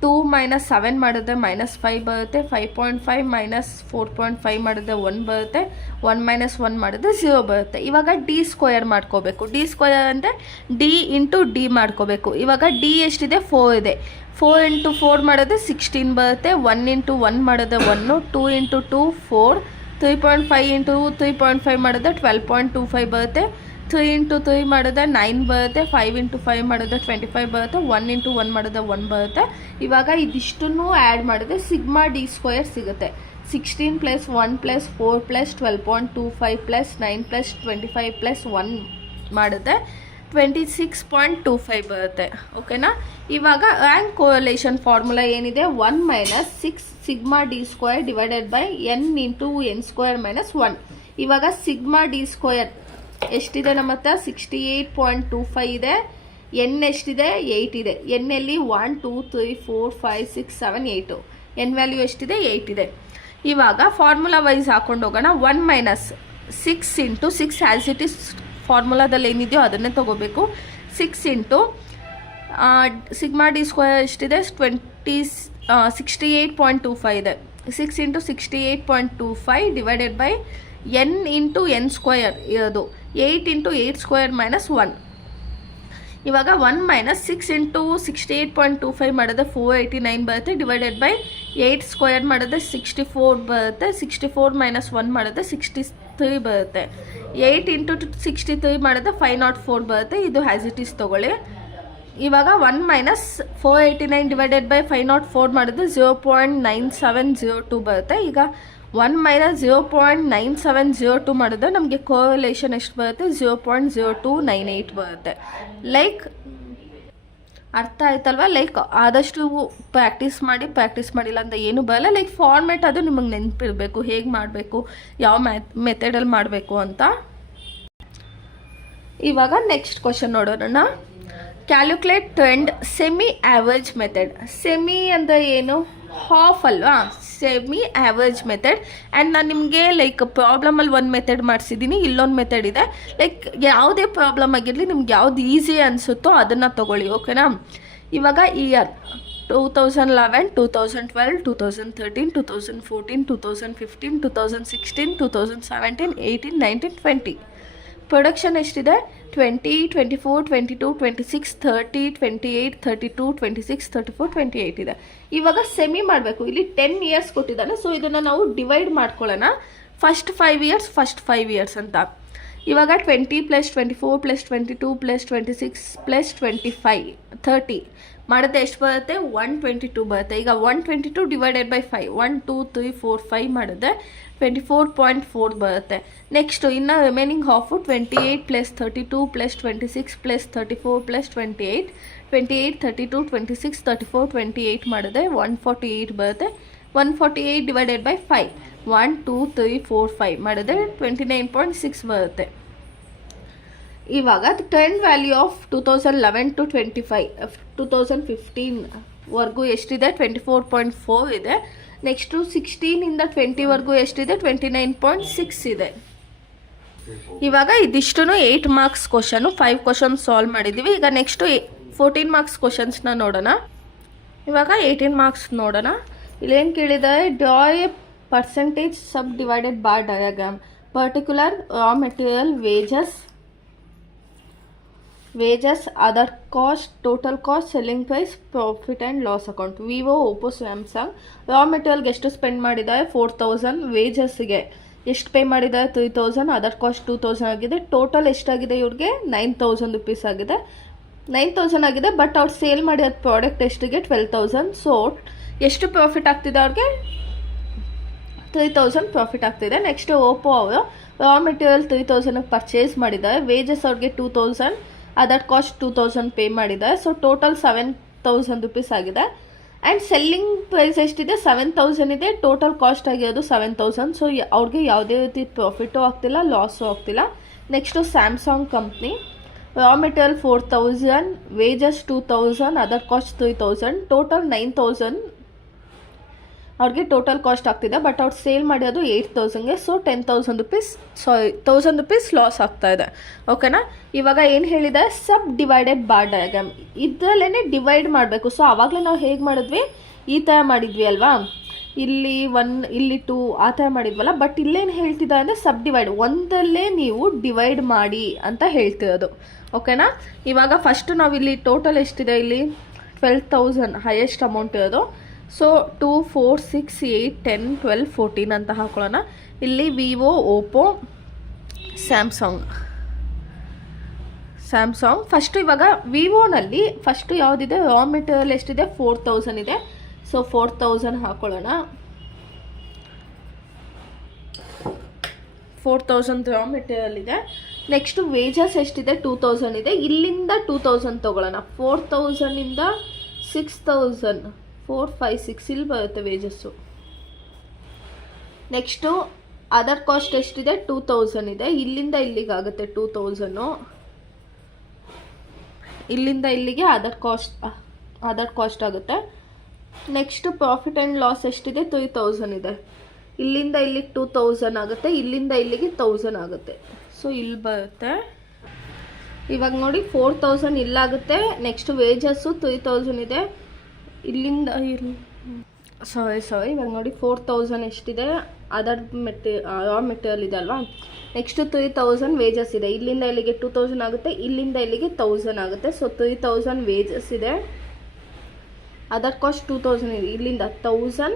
2 - 7 ಮಾಡಿದ್ರೆ -5 ಬರುತ್ತೆ. 5.5 - 4.5 ಮಾಡಿದ್ರೆ 1 ಬರುತ್ತೆ. 1 - 1 ಮಾಡಿದ್ರೆ 0 ಬರುತ್ತೆ. ಇವಾಗ ಡಿ ಸ್ಕ್ವಯರ್ ಮಾಡ್ಕೋಬೇಕು. ಡಿ ಸ್ಕ್ವಯರ್ ಅಂದರೆ D × D ಮಾಡ್ಕೋಬೇಕು. ಇವಾಗ D ಎಷ್ಟಿದೆ? 4 ಇದೆ. 4 × 4 ಮಾಡಿದ್ರೆ 16 ಬರುತ್ತೆ. 1 × 1 ಮಾಡಿದ್ರೆ 1, 2 × 2 4, 3.5 × 3.5 ಮಾಡಿದ್ರೆ 12.25 ಬರುತ್ತೆ. 3 ಇಂಟು 3 ಮಾಡಿದ್ರೆ 9 ಬರುತ್ತೆ, 5 ಇಂಟು 5 ಮಾಡಿದ್ರೆ 25 ಬರುತ್ತೆ, 1 ಇಂಟು 1 ಮಾಡಿದ್ರೆ 1 ಬರುತ್ತೆ. ಇವಾಗ ಇದಿಷ್ಟನ್ನು ಆ್ಯಡ್ ಮಾಡಿದ್ರೆ ಸಿಗ್ಮಾ ಡಿ ಸ್ಕ್ವೇರ್ ಸಿಗುತ್ತೆ. 16 plus 1 plus 4 plus 12.25 plus 9 plus 25 plus 1 ಮಾಡಿದ್ರೆ 26.25 ಬರುತ್ತೆ. ಓಕೆನಾ. ಇವಾಗ ರ್ಯಾಂಕ್ ಕೋರಿಲೇಷನ್ ಫಾರ್ಮುಲಾ ಏನಿದೆ, 1 minus 6 sigma D square divided by N into N square minus 1. ಇವಾಗ ಸಿಗ್ಮಾ ಡಿ ಸ್ಕ್ವೇರ್ ಎಷ್ಟಿದೆ ನಮ್ಮ ಹತ್ರ, 68.25 ಇದೆ. ಎನ್ ಎಷ್ಟಿದೆ, 8 ಇದೆ. ಎನ್ನಲ್ಲಿ 1 2 3 4 5 6 7 8, ಎನ್ ವ್ಯಾಲ್ಯೂ ಎಷ್ಟಿದೆ, 8 ಇದೆ. ಇವಾಗ ಫಾರ್ಮುಲಾ ವೈಸ್ ಹಾಕೊಂಡು ಹೋಗೋಣ. 1 minus 6 into 6 as it is ಫಾರ್ಮುಲಾದಲ್ಲಿ ಏನಿದೆಯೋ ಅದನ್ನೇ ತೊಗೋಬೇಕು. 6 ಇಂಟು ಸಿಗ್ಮಾ ಡಿ ಸ್ಕ್ವೇರ್ ಎಷ್ಟಿದೆ, 68.25 ಇದೆ. 6 into 68.25 divided by N into N square ಇರೋದು 8 ಇಂಟು 8 ಸ್ಕ್ವೇರ್ ಮೈನಸ್ 1. ಇವಾಗ 1 ಮೈನಸ್ 6 ಇಂಟು 68.25 ಮಾಡಿದ್ರೆ 489 ಬರುತ್ತೆ, ಡಿವೈಡೆಡ್ ಬೈ 8 ಸ್ಕ್ವೇರ್ ಮಾಡಿದ್ರೆ 64 ಬರುತ್ತೆ. 64 ಮೈನಸ್ 1 ಮಾಡಿದ್ರೆ 63 ಬರುತ್ತೆ. 8 ಇಂಟು 63 ಮಾಡಿದ್ರೆ 504 ಬರುತ್ತೆ. ಇದು ಹ್ಯಾಸ್ ಇಟ್ ಈಸ್ ತೊಗೊಳ್ಳಿ. ಇವಾಗ 1 ಮೈನಸ್ 489 ಡಿವೈಡೆಡ್ ಬೈ 504 ಮಾಡಿದ್ರೆ 0.9702 ಬರುತ್ತೆ. ಈಗ 1 ಮೈನಸ್ 0.9702 ಮಾಡಿದ್ರೆ ನಮಗೆ ಕೋರಿಲೇಷನ್ ಎಷ್ಟು ಬರುತ್ತೆ, 0.0298 ಬರುತ್ತೆ. ಲೈಕ್ ಅರ್ಥ ಆಯ್ತಲ್ವ. ಲೈಕ್ ಆದಷ್ಟು ಪ್ರಾಕ್ಟೀಸ್ ಮಾಡಿಲ್ಲ ಅಂತ ಏನು ಬರಲ್ಲ. ಲೈಕ್ ಫಾರ್ಮೆಟ್ ಅದು ನಿಮಗೆ ನೆನಪಿರಬೇಕು, ಹೇಗೆ ಮಾಡಬೇಕು, ಯಾವ ಮೆಥಡಲ್ಲಿ ಮಾಡಬೇಕು ಅಂತ. ಇವಾಗ ನೆಕ್ಸ್ಟ್ ಕ್ವಶನ್ ನೋಡೋಣ. Calculate trend semi average method. Semi ಅಂದರೆ ಏನು, ಹಾಫ್ ಅಲ್ವಾ, ಸೆಮಿ ಆ್ಯಾವರೇಜ್ ಮೆಥಡ್. ಆ್ಯಂಡ್ ನಾನು ನಿಮಗೆ ಲೈಕ್ ಪ್ರಾಬ್ಲಮಲ್ಲಿ ಒಂದು ಮೆಥಡ್ ಮಾಡಿಸಿದ್ದೀನಿ, ಇಲ್ಲೊಂದು ಮೆಥಡ್ ಇದೆ. ಲೈಕ್ ಯಾವುದೇ ಪ್ರಾಬ್ಲಮ್ ಆಗಿರಲಿ ನಿಮ್ಗೆ ಯಾವ್ದು ಈಸಿ ಅನಿಸುತ್ತೋ ಅದನ್ನು ತೊಗೊಳ್ಳಿ. ಓಕೆನಾ. ಇವಾಗ ಇಯರ್ 2011, 2012, 2013, 2014, 2015, 2016, 2017, 18, 19, 20. ಪ್ರೊಡಕ್ಷನ್ ಎಷ್ಟಿದೆ, 20, 24, 22, 26, 30, 28, 32, 26, 34, 28 ಇದೆ. ಇವಾಗ ಸೆಮಿ ಮಾಡಬೇಕು. ಇಲ್ಲಿ 10 ಇಯರ್ಸ್ ಕೊಟ್ಟಿದ್ದಾನೆ. ಸೊ ಇದನ್ನು ನಾವು ಡಿವೈಡ್ ಮಾಡ್ಕೊಳ್ಳೋಣ. ಫಸ್ಟ್ 5 ಇಯರ್ಸ್ ಅಂತ. ಇವಾಗ 20 ಪ್ಲಸ್ 24 ಪ್ಲಸ್ 22 ಪ್ಲಸ್ 26 ಪ್ಲಸ್ 25 30 ಮಾಡಿದ್ರೆ ಎಷ್ಟು ಬರುತ್ತೆ, 122 ಬರುತ್ತೆ. ಈಗ 122 ಡಿವೈಡೆಡ್ ಬೈ 5, 1 2 3 4 5 ಮಾಡಿದ್ರೆ 24.4 ಬರುತ್ತೆ. ನೆಕ್ಸ್ಟು ಇನ್ನು remaining half 28 plus 32 plus 26 plus 34 plus 28 32 26 34 28 ಮಾಡಿದ್ರೆ 148 ಬರುತ್ತೆ. 148 ಡಿವೈಡೆಡ್ ಬೈ 5, 1 2 3 4 5 ಮಾಡಿದ್ರೆ 29.6 ಬರುತ್ತೆ. ಇವಾಗ ಟ್ರೆಂಡ್ ವ್ಯಾಲ್ಯೂ ಆಫ್ 2011 ಟು 2015 ವರ್ಗೂ ಎಷ್ಟಿದೆ, 24.4 ಇದೆ. ನೆಕ್ಸ್ಟು 16 20ವರೆಗೂ ಎಷ್ಟಿದೆ, 29.6 ಇದೆ. ಇವಾಗ ಇದಿಷ್ಟು 8 ಮಾರ್ಕ್ಸ್ ಕ್ವಶನು, 5 ಕ್ವಶನ್ ಸಾಲ್ವ್ ಮಾಡಿದ್ದೀವಿ. ಈಗ ನೆಕ್ಸ್ಟು 14 ಮಾರ್ಕ್ಸ್ ಕ್ವಶನ್ಸ್ನ ನೋಡೋಣ. ಇವಾಗ 18 ಮಾರ್ಕ್ಸ್ ನೋಡೋಣ. ಇಲ್ಲೇನು ಕೇಳಿದ್ದಾರೆ, draw a percentage subdivided bar diagram. Particular raw material, wages, other cost, total cost, selling price, profit and loss account. Vivo, Oppo, Samsung. Raw ಮೆಟೀರಿಯಲ್ಗೆ ಎಷ್ಟು ಸ್ಪೆಂಡ್ ಮಾಡಿದ್ದಾರೆ, 4000. ವೇಜಸ್ಗೆ ಎಷ್ಟು ಪೇ ಮಾಡಿದ್ದಾರೆ, 3000. ಅದರ್ ಕಾಸ್ಟ್ 2000 ಆಗಿದೆ. ಟೋಟಲ್ ಎಷ್ಟಾಗಿದೆ ಇವ್ರಿಗೆ, 9000 ರುಪೀಸ್ ಆಗಿದೆ. 9000 ಆಗಿದೆ. ಬಟ್ ಅವ್ರು ಸೇಲ್ ಮಾಡಿರೋದು ಪ್ರಾಡಕ್ಟ್ ಎಷ್ಟಿಗೆ, 12000. ಸೊ ಎಷ್ಟು ಪ್ರಾಫಿಟ್ ಆಗ್ತಿದೆ ಅವ್ರಿಗೆ, 3000 ಪ್ರಾಫಿಟ್ ಆಗ್ತಿದೆ. ನೆಕ್ಸ್ಟ್ ಓಪೋ ಅವರು ರಾ ಮೆಟೀರಿಯಲ್ 3000 ಪರ್ಚೇಸ್ ಮಾಡಿದ್ದಾರೆ. ವೇಜಸ್ ಅವ್ರಿಗೆ 2000, ಅದರ್ ಕಾಸ್ಟ್ 2000 ಪೇ ಮಾಡಿದ್ದಾರೆ. ಸೊ ಟೋಟಲ್ 7000 ರುಪೀಸ್ ಆಗಿದೆ. ಆ್ಯಂಡ್ ಸೆಲ್ಲಿಂಗ್ ಪ್ರೈಸ್ ಎಷ್ಟಿದೆ, 7000 ಇದೆ. ಟೋಟಲ್ ಕಾಸ್ಟ್ ಆಗಿರೋದು 7000. ಸೊ ಅವ್ರಿಗೆ ಯಾವುದೇ ರೀತಿ ಪ್ರಾಫಿಟು ಆಗ್ತಿಲ್ಲ, ಲಾಸು ಆಗ್ತಿಲ್ಲ. Next Samsung company, raw material 4000, wages 2000, other cost 3000, total 9000 ಅವ್ರಿಗೆ ಟೋಟಲ್ ಕಾಸ್ಟ್ ಆಗ್ತಿದೆ. ಬಟ್ ಅವ್ರು ಸೇಲ್ ಮಾಡಿರೋದು 8000ಗೆ. ಸೊ 10,000 ರುಪೀಸ್ 1000 ರುಪೀಸ್ ಲಾಸ್ ಆಗ್ತಾ ಇದೆ. ಓಕೆನಾ. ಇವಾಗ ಏನು ಹೇಳಿದೆ, ಸಬ್ ಡಿವೈಡೆಡ್ ಬಾರ್ ಡಯಾಗ್ರಾಮ್, ಇದರಲ್ಲೇ ಡಿವೈಡ್ ಮಾಡಬೇಕು. ಸೊ ಆವಾಗಲೇ ನಾವು ಹೇಗೆ ಮಾಡಿದ್ವಿ, ಈ ಥರ ಮಾಡಿದ್ವಿ ಅಲ್ವಾ, ಇಲ್ಲಿ 1 ಇಲ್ಲಿ 2 ಆ ಥರ ಮಾಡಿದ್ವಲ್ಲ. ಬಟ್ ಇಲ್ಲೇನು ಹೇಳ್ತಿದ್ದ ಅಂದರೆ ಸಬ್ ಡಿವೈಡ್, ಒಂದಲ್ಲೇ ನೀವು ಡಿವೈಡ್ ಮಾಡಿ ಅಂತ ಹೇಳ್ತಿರೋದು. ಓಕೆನಾ. ಇವಾಗ ಫಸ್ಟ್ ನಾವಿಲ್ಲಿ ಟೋಟಲ್ ಎಷ್ಟಿದೆ, ಇಲ್ಲಿ 12,000 ಹೈಯೆಸ್ಟ್ ಅಮೌಂಟ್ ಇರೋದು. ಸೊ 2 4 6 8 10 12 14 ಅಂತ ಹಾಕೊಳ್ಳೋಣ. ಇಲ್ಲಿ Vivo, Oppo, Samsung Samsung. First ಇವಾಗ ವಿವೋನಲ್ಲಿ ಫಸ್ಟು ಯಾವುದಿದೆ, ರಾ ಮೆಟೀರಿಯಲ್ ಎಷ್ಟಿದೆ, 4000 ಇದೆ. ಸೊ 4000 ಹಾಕೊಳ್ಳೋಣ. 4000 ರಾ ಮೆಟೀರಿಯಲ್ ಇದೆ. ನೆಕ್ಸ್ಟು ವೇಜಸ್ ಎಷ್ಟಿದೆ, 2000 ಇದೆ. ಇಲ್ಲಿಂದ 2000 ತೊಗೊಳ್ಳೋಣ. 4000ಇಂದ 6000, 4, 5, 6 ಇಲ್ಲಿ ಬರುತ್ತೆ ವೇಜಸ್ಸು. ನೆಕ್ಸ್ಟು ಅದರ್ ಕಾಸ್ಟ್ ಎಷ್ಟಿದೆ, 2000 ಇದೆ. ಇಲ್ಲಿಂದ ಇಲ್ಲಿಗಾಗುತ್ತೆ 2000. ಇಲ್ಲಿಂದ ಇಲ್ಲಿಗೆ ಅದರ್ ಕಾಸ್ಟ್ ಆಗುತ್ತೆ. ನೆಕ್ಸ್ಟು ಪ್ರಾಫಿಟ್ ಆ್ಯಂಡ್ ಲಾಸ್ ಎಷ್ಟಿದೆ, 3000 ಇದೆ. ಇಲ್ಲಿಂದ ಇಲ್ಲಿಗೆ 2000 ಆಗುತ್ತೆ. ಇಲ್ಲಿಂದ ಇಲ್ಲಿಗೆ 1000 ಆಗುತ್ತೆ. ಸೊ ಇಲ್ಲಿ ಬರುತ್ತೆ. ಇವಾಗ ನೋಡಿ 4000 ಇಲ್ಲಾಗುತ್ತೆ. ನೆಕ್ಸ್ಟ್ ವೇಜಸ್ಸು 3000 ಇದೆ. ಇಲ್ಲಿಂದ ಸಾರಿ ಇವಾಗ ನೋಡಿ 4000 ಎಷ್ಟಿದೆ, ಅದರ್ ರಾ ಮೆಟೀರಿಯಲ್ ಇದೆ ಅಲ್ವಾ. ನೆಕ್ಸ್ಟ್ 3000 ವೇಜಸ್ ಇದೆ. ಇಲ್ಲಿಂದ ಇಲ್ಲಿಗೆ 2000 ಆಗುತ್ತೆ. ಇಲ್ಲಿಂದ ಇಲ್ಲಿಗೆ 1000 ಆಗುತ್ತೆ. ಸೊ 3000 ವೇಜಸ್ ಇದೆ. ಅದರ್ ಕಾಸ್ಟ್ 2000 ಇದೆ. ಇಲ್ಲಿಂದ 1000,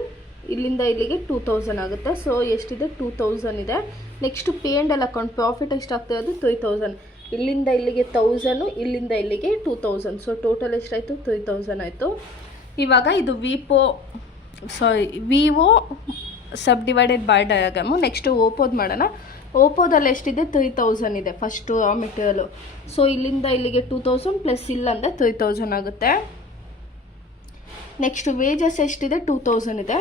ಇಲ್ಲಿಂದ ಇಲ್ಲಿಗೆ 2000 ಆಗುತ್ತೆ. ಸೊ ಎಷ್ಟಿದೆ, 2000 ಇದೆ. Next pay and L account profit ಎಷ್ಟಾಗ್ತದೆ, ಅದು 3000. ಇಲ್ಲಿಂದ ಇಲ್ಲಿಗೆ 1000, ಇಲ್ಲಿಂದ ಇಲ್ಲಿಗೆ 2000. ಸೊ ಟೋಟಲ್ ಎಷ್ಟಾಯಿತು, 3000 ಆಯಿತು. ಇವಾಗ ಇದು Vivo subdivided bar diagram. Next ಓಪೋದು ಮಾಡೋಣ. ಓಪೋದಲ್ಲಿ ಎಷ್ಟಿದೆ, 3000 ಇದೆ ಫಸ್ಟು ರಾ ಮೆಟೀರಿಯಲು. ಸೊ ಇಲ್ಲಿಂದ ಇಲ್ಲಿಗೆ 2000 ಪ್ಲಸ್ ಇಲ್ಲಂದರೆ 3000 ಆಗುತ್ತೆ. ನೆಕ್ಸ್ಟು ವೇಜಸ್ ಎಷ್ಟಿದೆ, 2000 ಇದೆ.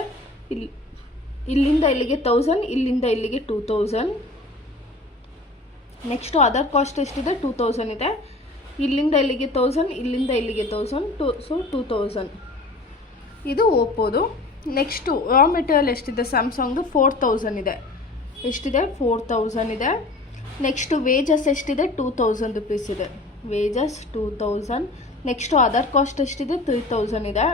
ಇಲ್ಲಿಂದ ಇಲ್ಲಿಗೆ 1000, ಇಲ್ಲಿಂದ ಇಲ್ಲಿಗೆ 2000. ನೆಕ್ಸ್ಟು ಅದರ್ ಕಾಸ್ಟ್ ಎಷ್ಟಿದೆ, 2000 ಇದೆ. ಇಲ್ಲಿಂದ ಇಲ್ಲಿಗೆ 1000, ಇಲ್ಲಿಂದ ಇಲ್ಲಿಗೆ 1000, ಸೊ 2000. ಇದು ಓಪೋದು. ನೆಕ್ಸ್ಟು ರಾ ಮೆಟೀರಿಯಲ್ ಎಷ್ಟಿದೆ, ಸ್ಯಾಮ್ಸಂಗ್ದು 4000 ಇದೆ. ಎಷ್ಟಿದೆ, 4000 ಇದೆ. ನೆಕ್ಸ್ಟು ವೇಜಸ್ ಎಷ್ಟಿದೆ, 2000 ರುಪೀಸ್ ಇದೆ. ವೇಜಸ್ 2000. ನೆಕ್ಸ್ಟು ಅದರ್ ಕಾಸ್ಟ್ ಎಷ್ಟಿದೆ, 3000 ಇದೆ.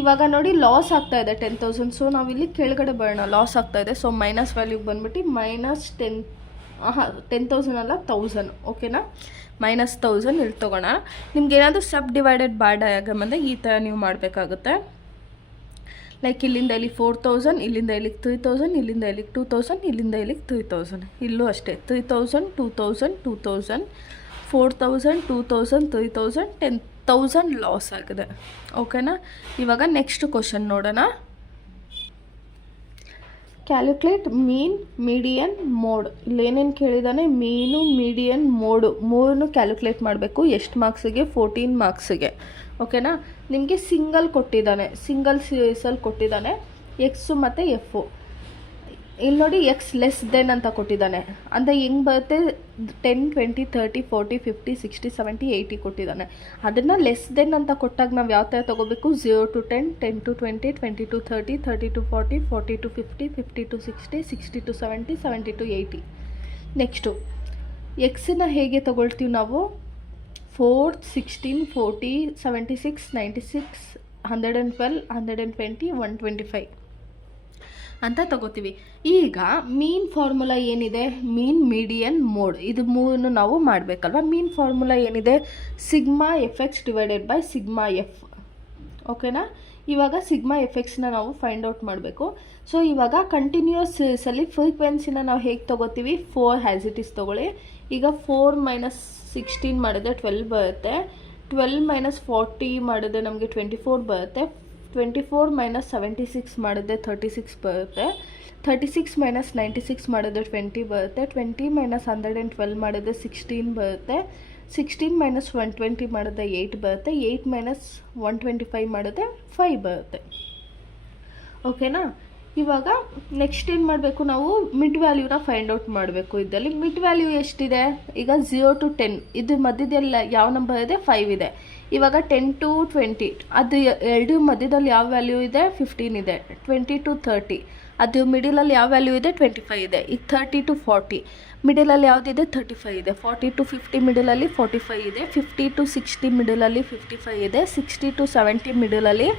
ಇವಾಗ ನೋಡಿ ಲಾಸ್ ಆಗ್ತಾ ಇದೆ 10,000. ಸೊ ನಾವಿಲ್ಲಿ ಕೆಳಗಡೆ ಬರೋಣ. ಲಾಸ್ ಆಗ್ತಾ ಇದೆ. ಸೊ ಮೈನಸ್ ವ್ಯಾಲ್ಯೂಗೆ ಬಂದುಬಿಟ್ಟು -10,000 ಅಲ್ಲ 1000. ಓಕೆನಾ, -1000 ಇಲ್ಲಿ ತೊಗೋಣ. ನಿಮ್ಗೆ ಏನಾದರೂ ಸಬ್ ಡಿವೈಡೆಡ್ ಬೈ ಡಯಾಗ್ರಾಮ್ ಅಂದರೆ ಈ ಥರ ನೀವು ಮಾಡಬೇಕಾಗುತ್ತೆ. ಲೈಕ್ ಇಲ್ಲಿಂದ ಇಲ್ಲಿ 4000, ಇಲ್ಲಿಂದ ಇಲ್ಲಿಗೆ 3000, ಇಲ್ಲಿಂದ ಇಲ್ಲಿಗೆ 2000, ಇಲ್ಲಿಂದ ಇಲ್ಲಿಗೆ 3000. ಇಲ್ಲೂ ಅಷ್ಟೇ 3000, 2000, 2000, 4000, 2000, 3000, 10,000 ಲಾಸ್ ಆಗಿದೆ. ಓಕೆನಾ. ಇವಾಗ ನೆಕ್ಸ್ಟ್ ಕ್ವಶನ್ ನೋಡೋಣ. ಕ್ಯಾಲ್ಕುಲೇಟ್ ಮೀನ್, ಮೀಡಿಯನ್, ಮೋಡ್. ಇಲ್ಲೇನೇನು ಕೇಳಿದಾನೆ, ಮೀನು, ಮೀಡಿಯನ್, ಮೋಡು ಮೂರನ್ನು ಕ್ಯಾಲ್ಕುಲೇಟ್ ಮಾಡಬೇಕು. ಎಷ್ಟು ಮಾರ್ಕ್ಸಿಗೆ, 14 ಮಾರ್ಕ್ಸಿಗೆ. ಓಕೆನಾ. ನಿಮಗೆ ಸಿಂಗಲ್ ಕೊಟ್ಟಿದ್ದಾನೆ, ಸಿಂಗಲ್ ಸೀರೀಸಲ್ಲಿ ಕೊಟ್ಟಿದ್ದಾನೆ ಎಕ್ಸು ಮತ್ತು ಎಫು. ಇಲ್ಲಿ ನೋಡಿ ಎಕ್ಸ್ ಲೆಸ್ ದೆನ್ ಅಂತ ಕೊಟ್ಟಿದ್ದಾನೆ. ಅಂದರೆ ಹೆಂಗೆ ಬರುತ್ತೆ, 10, 20, 30, 40, 50, 60, 70, 80 ಕೊಟ್ಟಿದ್ದಾನೆ. ಅದನ್ನು ಲೆಸ್ ದೆನ್ ಅಂತ ಕೊಟ್ಟಾಗ ನಾವು ಯಾವ ಥರ ತೊಗೋಬೇಕು, 0 to 10, 10 to 20, 20 to 30, 30 to 40, 40 to 50, 50 to 60, 60 to 70, 70 to 80. Next ಎಕ್ಸನ್ನ ಹೇಗೆ ತೊಗೊಳ್ತೀವಿ ನಾವು, 4, 16, 40, 76, 96, 112, 120, 125 ಅಂತ ತಗೋತೀವಿ. ಈಗ ಮೀನ್ ಫಾರ್ಮುಲಾ ಏನಿದೆ, ಮೀನ್, ಮೀಡಿಯನ್, ಮೋಡ್, ಇದು ಮೂರನ್ನು ನಾವು ಮಾಡಬೇಕಲ್ವ. ಮೀನ್ ಫಾರ್ಮುಲಾ ಏನಿದೆ, sigma f x divided by sigma F. ಓಕೆನಾ. ಇವಾಗ ಸಿಗ್ಮಾ ಎಫ್ ಎಕ್ಸ್ನ ನಾವು ಫೈಂಡ್ ಔಟ್ ಮಾಡಬೇಕು. ಸೊ ಇವಾಗ ಕಂಟಿನ್ಯೂಸ್ ಸೀರೀಸಲ್ಲಿ ಫ್ರೀಕ್ವೆನ್ಸಿನ ನಾವು ಹೇಗೆ ತೊಗೋತೀವಿ, 4 ಹ್ಯಾಸ್ ಇಟ್ ಇಸ್ ತೊಗೊಳ್ಳಿ. ಈಗ 4 - 16 ಮಾಡಿದ್ರೆ 12 ಬರುತ್ತೆ. 12 - 40 ಮಾಡಿದ್ರೆ ನಮಗೆ 24 ಬರುತ್ತೆ. 24 - 76 ಮಾಡಿದ್ರೆ 36 ಬರುತ್ತೆ. 36 - 96 ಮಾಡಿದ್ರೆ 20 ಬರುತ್ತೆ. 20 - 112 ಮಾಡಿದ್ರೆ 16 ಬರುತ್ತೆ. 16 - 120 ಮಾಡಿದ್ರೆ 8 ಬರುತ್ತೆ. 8 - 125 ಮಾಡಿದ್ರೆ 5 ಬರುತ್ತೆ. ಓಕೆನಾ. ಇವಾಗ ನೆಕ್ಸ್ಟ್ ಏನು ಮಾಡಬೇಕು, ನಾವು ಮಿಡ್ ವ್ಯಾಲ್ಯೂನ ಫೈಂಡ್ ಔಟ್ ಮಾಡಬೇಕು. ಇದರಲ್ಲಿ ಮಿಡ್ ವ್ಯಾಲ್ಯೂ ಎಷ್ಟಿದೆ, ಈಗ 0 to 10, ಇದು ಮಧ್ಯದಲ್ಲಿ ಯಾವ ನಂಬರ್ ಇದೆ, 5 ಇದೆ. ಇವಾಗ 10 to 20, ಅದು ಎರಡು ಮಧ್ಯದಲ್ಲಿ ಯಾವ ವ್ಯಾಲ್ಯೂ ಇದೆ, 15 ಇದೆ. 20 to 30, ಅದು ಮಿಡಲಲ್ಲಿ ಯಾವ ವ್ಯಾಲ್ಯೂ ಇದೆ, 25 ಇದೆ. ಈಗ 30 to 40, ಮಿಡಲಲ್ಲಿ ಯಾವುದಿದೆ, 35 ಇದೆ. 40 to 50 ಮಿಡಲಲ್ಲಿ 45 ಇದೆ. 50 to 60 ಮಿಡಲಲ್ಲಿ 55 ಇದೆ. 60 to 70 ಮಿಡಲಲ್ಲಿ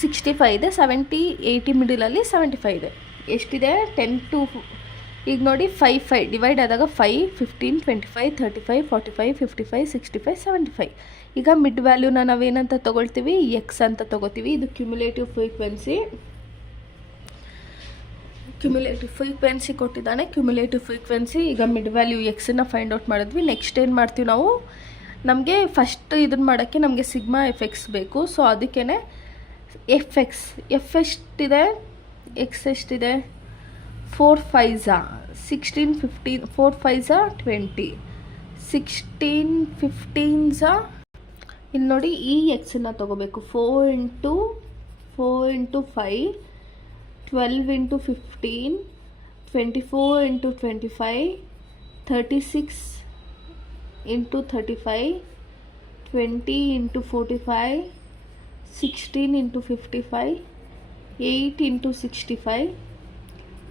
65 ಇದೆ. 70, 80 ಮಿಡಲಲ್ಲಿ 75 ಇದೆ. ಎಷ್ಟಿದೆ, 10 to, ಈಗ ನೋಡಿ 5 ಡಿವೈಡ್ ಆದಾಗ 5, 15, 25, 35, 45, 55, 65, 75. ಈಗ ಮಿಡ್ ವ್ಯಾಲ್ಯೂನ ನಾವೇನಂತ ತೊಗೊಳ್ತೀವಿ, ಎಕ್ಸ್ ಅಂತ ತೊಗೋತೀವಿ. ಇದು ಕ್ಯುಮುಲೇಟಿವ್ ಫ್ರೀಕ್ವೆನ್ಸಿ. ಕ್ಯುಮ್ಯುಲೇಟಿವ್ ಫ್ರೀಕ್ವೆನ್ಸಿ ಕೊಟ್ಟಿದ್ದಾನೆ. ಕ್ಯುಮ್ಯುಲೇಟಿವ್ ಫ್ರೀಕ್ವೆನ್ಸಿ ಈಗ ಮಿಡ್ ವ್ಯಾಲ್ಯೂ ಎಕ್ಸನ್ನು ಫೈಂಡ್ ಔಟ್ ಮಾಡಿದ್ವಿ. ನೆಕ್ಸ್ಟ್ ಏನು ಮಾಡ್ತೀವಿ ನಾವು, ನಮಗೆ ಫಸ್ಟ್ ಇದನ್ನು ಮಾಡೋಕ್ಕೆ ನಮಗೆ ಸಿಗ್ಮಾ ಎಫ್ ಎಕ್ಸ್ ಬೇಕು. ಸೊ ಅದಕ್ಕೇ ಎಫ್ ಎಷ್ಟಿದೆ, ಎಕ್ಸ್ ಎಷ್ಟಿದೆ, 4 5 16 15, 4 5 20, 16 15 ಇಲ್ಲಿ ನೋಡಿ ಈ ಎಕ್ಸನ್ನು ತೊಗೋಬೇಕು. 4 × 5 12 × 15 24 × 25 36 × 35 20 × 45 16 × 55 8 × 65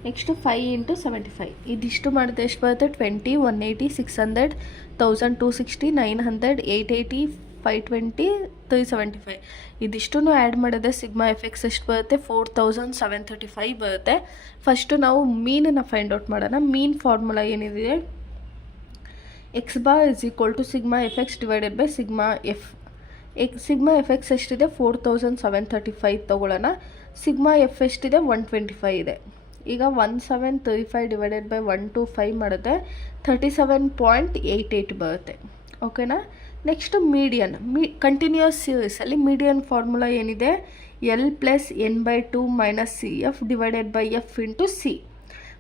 ನೆಕ್ಸ್ಟು 5 × 75. ಇದಿಷ್ಟು ಮಾಡಿದ್ರೆ ಎಷ್ಟು ಬರುತ್ತೆ, 20 180 600 1000 260 900 880 520 375. ಇದಿಷ್ಟು ಆ್ಯಡ್ ಮಾಡಿದ್ರೆ ಸಿಗ್ಮಾ ಎಫ್ ಎಕ್ಸ್ ಎಷ್ಟು ಬರುತ್ತೆ, 4735 ಬರುತ್ತೆ. ಫಸ್ಟು ನಾವು ಮೀನನ್ನು ಫೈಂಡ್ ಔಟ್ ಮಾಡೋಣ. ಮೀನ್ ಫಾರ್ಮುಲಾ ಏನಿದೆ, x bar is equal to sigma f x divided by sigma f. Sigma f x ಎಷ್ಟಿದೆ, 4735 ತೊಗೊಳ್ಳೋಣ. ಸಿಗ್ಮಾ ಎಫ್ ಎಷ್ಟಿದೆ, 125 ಇದೆ. ಈಗ 1735 ಡಿವೈಡೆಡ್ ಬೈ 125 ಮಾಡಿದ್ರೆ 37.88 ಬರುತ್ತೆ. ಓಕೆನಾ. Next median. ಕಂಟಿನ್ಯೂಯಸ್ ಸೀರೀಸಲ್ಲಿ ಮೀಡಿಯನ್ ಫಾರ್ಮುಲಾ ಏನಿದೆ, L+n/2 - CF divided by F into C.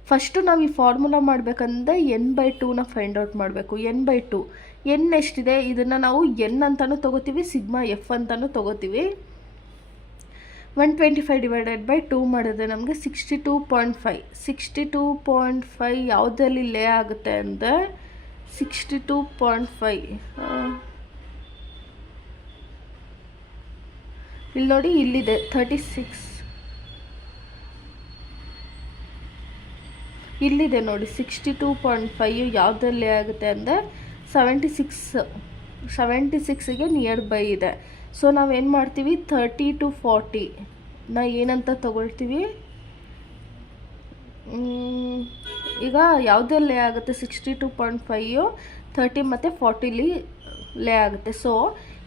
First ನಾವು ಈ ಫಾರ್ಮುಲಾ ಮಾಡಬೇಕಂದ್ರೆ n/2ನ ಫೈಂಡ್ ಔಟ್ ಮಾಡಬೇಕು. n/2 ಎನ್ ಎಷ್ಟಿದೆ, ಇದನ್ನು ನಾವು ಎನ್ ಅಂತಲೂ ತೊಗೋತೀವಿ, ಸಿಗ್ಮಾ ಎಫ್ ಅಂತಲೂ ತೊಗೋತೀವಿ. 125 ಡಿವೈಡೆಡ್ ಬೈ 2 ಮಾಡಿದ್ರೆ ನಮಗೆ 62.5. 62.5 ಯಾವುದಲ್ಲಿ ಲೇ ಆಗುತ್ತೆ ಅಂದರೆ 62.5 ಇಲ್ಲಿ ನೋಡಿ, ಇಲ್ಲಿದೆ 36, ಇಲ್ಲಿದೆ ನೋಡಿ 62.5 ಯಾವುದಲ್ಲಿ ಆಗುತ್ತೆ ಅಂದರೆ 76ಗೆ ನಿಯರ್ ಬೈ ಇದೆ. ಸೊ ನಾವೇನು ಮಾಡ್ತೀವಿ, 30 to 40 ಏನಂತ ತಗೊಳ್ತೀವಿ. ಈಗ ಯಾವುದೇ ಆಗುತ್ತೆ, 62.5 30 ಮತ್ತು 40 ಲೇ ಆಗುತ್ತೆ. ಸೊ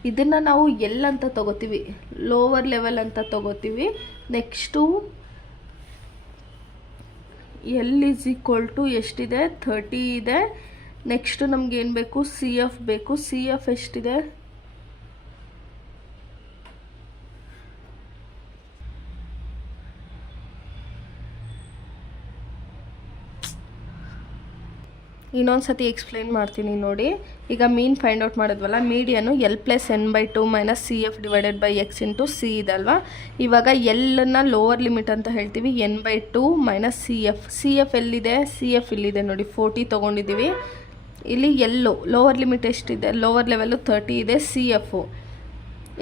ಇದನ್ನು ನಾವು ಎಲ್ ಅಂತ ತಗೋತೀವಿ, ಲೋವರ್ ಲೆವೆಲ್ ಅಂತ ತಗೋತೀವಿ. Next L is equal to ಎಷ್ಟಿದೆ, 30 ಇದೆ. ನೆಕ್ಸ್ಟು ನಮ್ಗೆ ಏನು ಬೇಕು, ಸಿ ಎಫ್ ಬೇಕು. ಸಿ ಎಫ್ ಎಷ್ಟಿದೆ, ಇನ್ನೊಂದು ಸತಿ ಎಕ್ಸ್ಪ್ಲೇನ್ ಮಾಡ್ತೀನಿ ನೋಡಿ. ಈಗ ಮೀನ್ ಫೈಂಡ್ ಔಟ್ ಮಾಡಿದ್ವಲ್ಲ, ಮೀಡಿಯನ್ನು L+n/2 - CF divided by X into C ಇದಲ್ವಾ. ಇವಾಗ ಎಲ್ಲನ್ನು ಲೋವರ್ ಲಿಮಿಟ್ ಅಂತ ಹೇಳ್ತೀವಿ, n/2 - CF. CF ಎಲ್ಲಿದೆ, CF ಇಲ್ಲಿದೆ ನೋಡಿ, 40 ತೊಗೊಂಡಿದ್ದೀವಿ. ಇಲ್ಲಿ ಎಲ್ಲು ಲೋವರ್ ಲಿಮಿಟ್ ಎಷ್ಟಿದೆ, ಲೋವರ್ ಲೆವೆಲ್ಲು 30 ಇದೆ. CF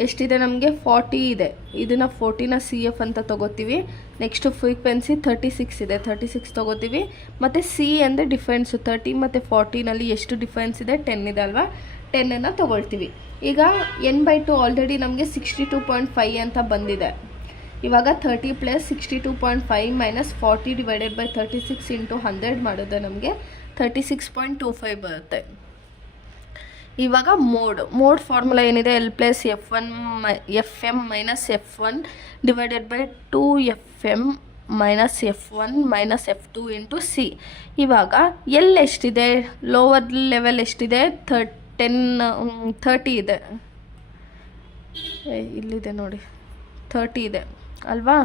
ಎಷ್ಟಿದೆ ನಮಗೆ, 40 ಇದೆ. ಇದನ್ನು 40ನ CF ಅಂತ ತೊಗೋತೀವಿ. ನೆಕ್ಸ್ಟು ಫ್ರೀಕ್ವೆನ್ಸಿ 36 ಇದೆ, 36 ತೊಗೋತೀವಿ. ಮತ್ತು ಸಿ ಅಂದರೆ ಡಿಫ್ರೆನ್ಸು, 30 ಮತ್ತು 40ನಲ್ಲಿ ಎಷ್ಟು ಡಿಫ್ರೆನ್ಸ್ ಇದೆ, 10 ಇದೆ ಅಲ್ವಾ, 10ಅನ್ನು ತೊಗೊಳ್ತೀವಿ. ಈಗ n/2 ಆಲ್ರೆಡಿ ನಮಗೆ 62.5 ಅಂತ ಬಂದಿದೆ. ಇವಾಗ 30 + 62.5 - 40 ಡಿವೈಡೆಡ್ ಬೈ 36 × 100 ಮಾಡಿದ್ರೆ ನಮಗೆ 36.25 ಬರುತ್ತೆ. ಇವಾಗ ಮೋಡ್ ಫಾರ್ಮುಲಾ ಏನಿದೆ, L+F1 FM - F1 divided by 2FM - F1 - F2 into C. ಇವಾಗ ಎಲ್ ಎಷ್ಟಿದೆ, ಲೋವರ್ ಲೆವೆಲ್ ಎಷ್ಟಿದೆ, 30 ಇದೆ. ಇಲ್ಲಿದೆ ನೋಡಿ, 30 ಇದೆ ಅಲ್ವಾ.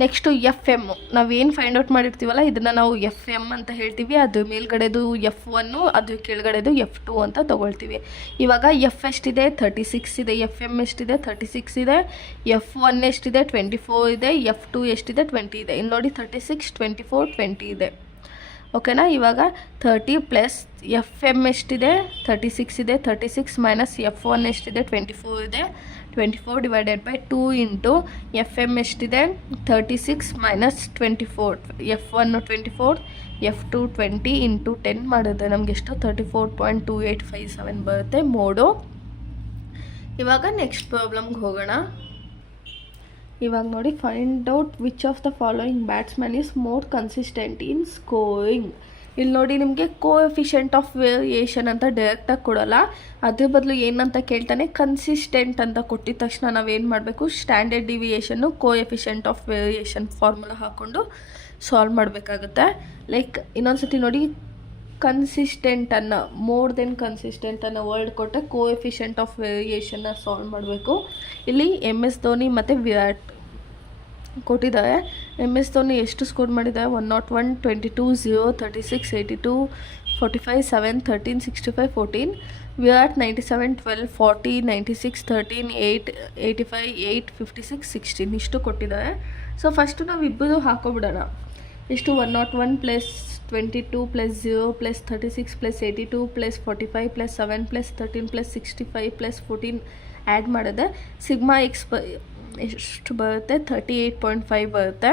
ನೆಕ್ಸ್ಟು ಎಫ್ ಎಮ್, ನಾವೇನು ಫೈಂಡ್ ಔಟ್ ಮಾಡಿರ್ತೀವಲ್ಲ ಇದನ್ನು ನಾವು ಎಫ್ ಎಮ್ ಅಂತ ಹೇಳ್ತೀವಿ. ಅದು ಮೇಲ್ಗಡೆದು F1, ಅದು ಕೆಳಗಡೆದು F2 ಅಂತ ತೊಗೊಳ್ತೀವಿ. ಇವಾಗ ಎಫ್ ಎಷ್ಟಿದೆ, 36 ಇದೆ. ಎಫ್ ಎಮ್ ಎಷ್ಟಿದೆ, 36 ಇದೆ. F1 ಎಷ್ಟಿದೆ, 24 ಇದೆ. F2 ಎಷ್ಟಿದೆ, 20 ಇದೆ. ಇಲ್ಲಿ ನೋಡಿ 36 24 20 ಇದೆ. ಓಕೆನಾ. ಇವಾಗ 30 ಪ್ಲಸ್ ಎಫ್ ಎಮ್ ಎಷ್ಟಿದೆ, 36 ಇದೆ. 36 - F1 ಎಷ್ಟಿದೆ, 24 ಇದೆ. 24 divided by 2 into F M ಎಷ್ಟಿದೆ, 36 - 24. F1 24, F2 20 ಇಂಟು 10 ಮಾಡಿದ್ರೆ ನಮಗೆ ಎಷ್ಟು, 34.2857 ಬರುತ್ತೆ ಮೋಡು. ಇವಾಗ ನೆಕ್ಸ್ಟ್ ಪ್ರಾಬ್ಲಮ್ಗೆ ಹೋಗೋಣ. ಇವಾಗ ನೋಡಿ, find out which of the following batsman is more consistent in scoring. ಇಲ್ಲಿ ನೋಡಿ ನಿಮಗೆ ಕೋಎಫಿಷಿಯಂಟ್ ಆಫ್ ವೇರಿಯೇಷನ್ ಅಂತ ಡೈರೆಕ್ಟಾಗಿ ಕೊಡೋಲ್ಲ, ಅದ್ರ ಬದಲು ಏನಂತ ಕೇಳ್ತಾನೆ ಕನ್ಸಿಸ್ಟೆಂಟ್ ಅಂತ ಕೊಟ್ಟಿದ ತಕ್ಷಣ ನಾವೇನು ಮಾಡಬೇಕು, ಸ್ಟ್ಯಾಂಡರ್ಡ್ ಡಿವಿಯೇಷನ್ನು ಕೋಎಫಿಷಿಯಂಟ್ ಆಫ್ ವೇರಿಯೇಷನ್ ಫಾರ್ಮುಲಾ ಹಾಕ್ಕೊಂಡು ಸಾಲ್ವ್ ಮಾಡಬೇಕಾಗುತ್ತೆ. ಲೈಕ್ ಇನ್ನೊಂದ್ಸತಿ ನೋಡಿ, ಕನ್ಸಿಸ್ಟೆಂಟ್ ಅನ್ನೋ ಮೋರ್ ದೆನ್ ಕನ್ಸಿಸ್ಟೆಂಟ್ ಅನ್ನೋ ವರ್ಡ್ ಕೊಟ್ಟರೆ ಕೋಎಫಿಷಿಯಂಟ್ ಆಫ್ ವೇರಿಯೇಷನ್ನ ಸಾಲ್ವ್ ಮಾಡಬೇಕು. ಇಲ್ಲಿ MS ಧೋನಿ ಮತ್ತು ವಿರಾಟ್ ಕೊಟ್ಟಿದ್ದಾರೆ. MS ಧೋನಿ ಎಷ್ಟು ಸ್ಕೋರ್ ಮಾಡಿದ್ದಾರೆ, 101, 22, 0, 36, 82, 45, 7, 13, 65, 14. ವಿರಾಟ್ 97, 12, 40, 96, 13, 8, 85, 8, 56, 16 ಇಷ್ಟು ಕೊಟ್ಟಿದ್ದಾರೆ. ಸೊ ಫಸ್ಟು ನಾವು ಇಬ್ಬರು ಹಾಕೋಬಿಡೋಣ. ಎಷ್ಟು, 101 plus 22 plus 0 plus 36 plus 82 plus 45 plus 7 plus 13 plus 65 plus 14 add ಮಾಡಿದೆ. ಸಿಗ್ಮಾ ಎಕ್ಸ್ ಎಷ್ಟು ಬರುತ್ತೆ, 38.5 ಬರುತ್ತೆ.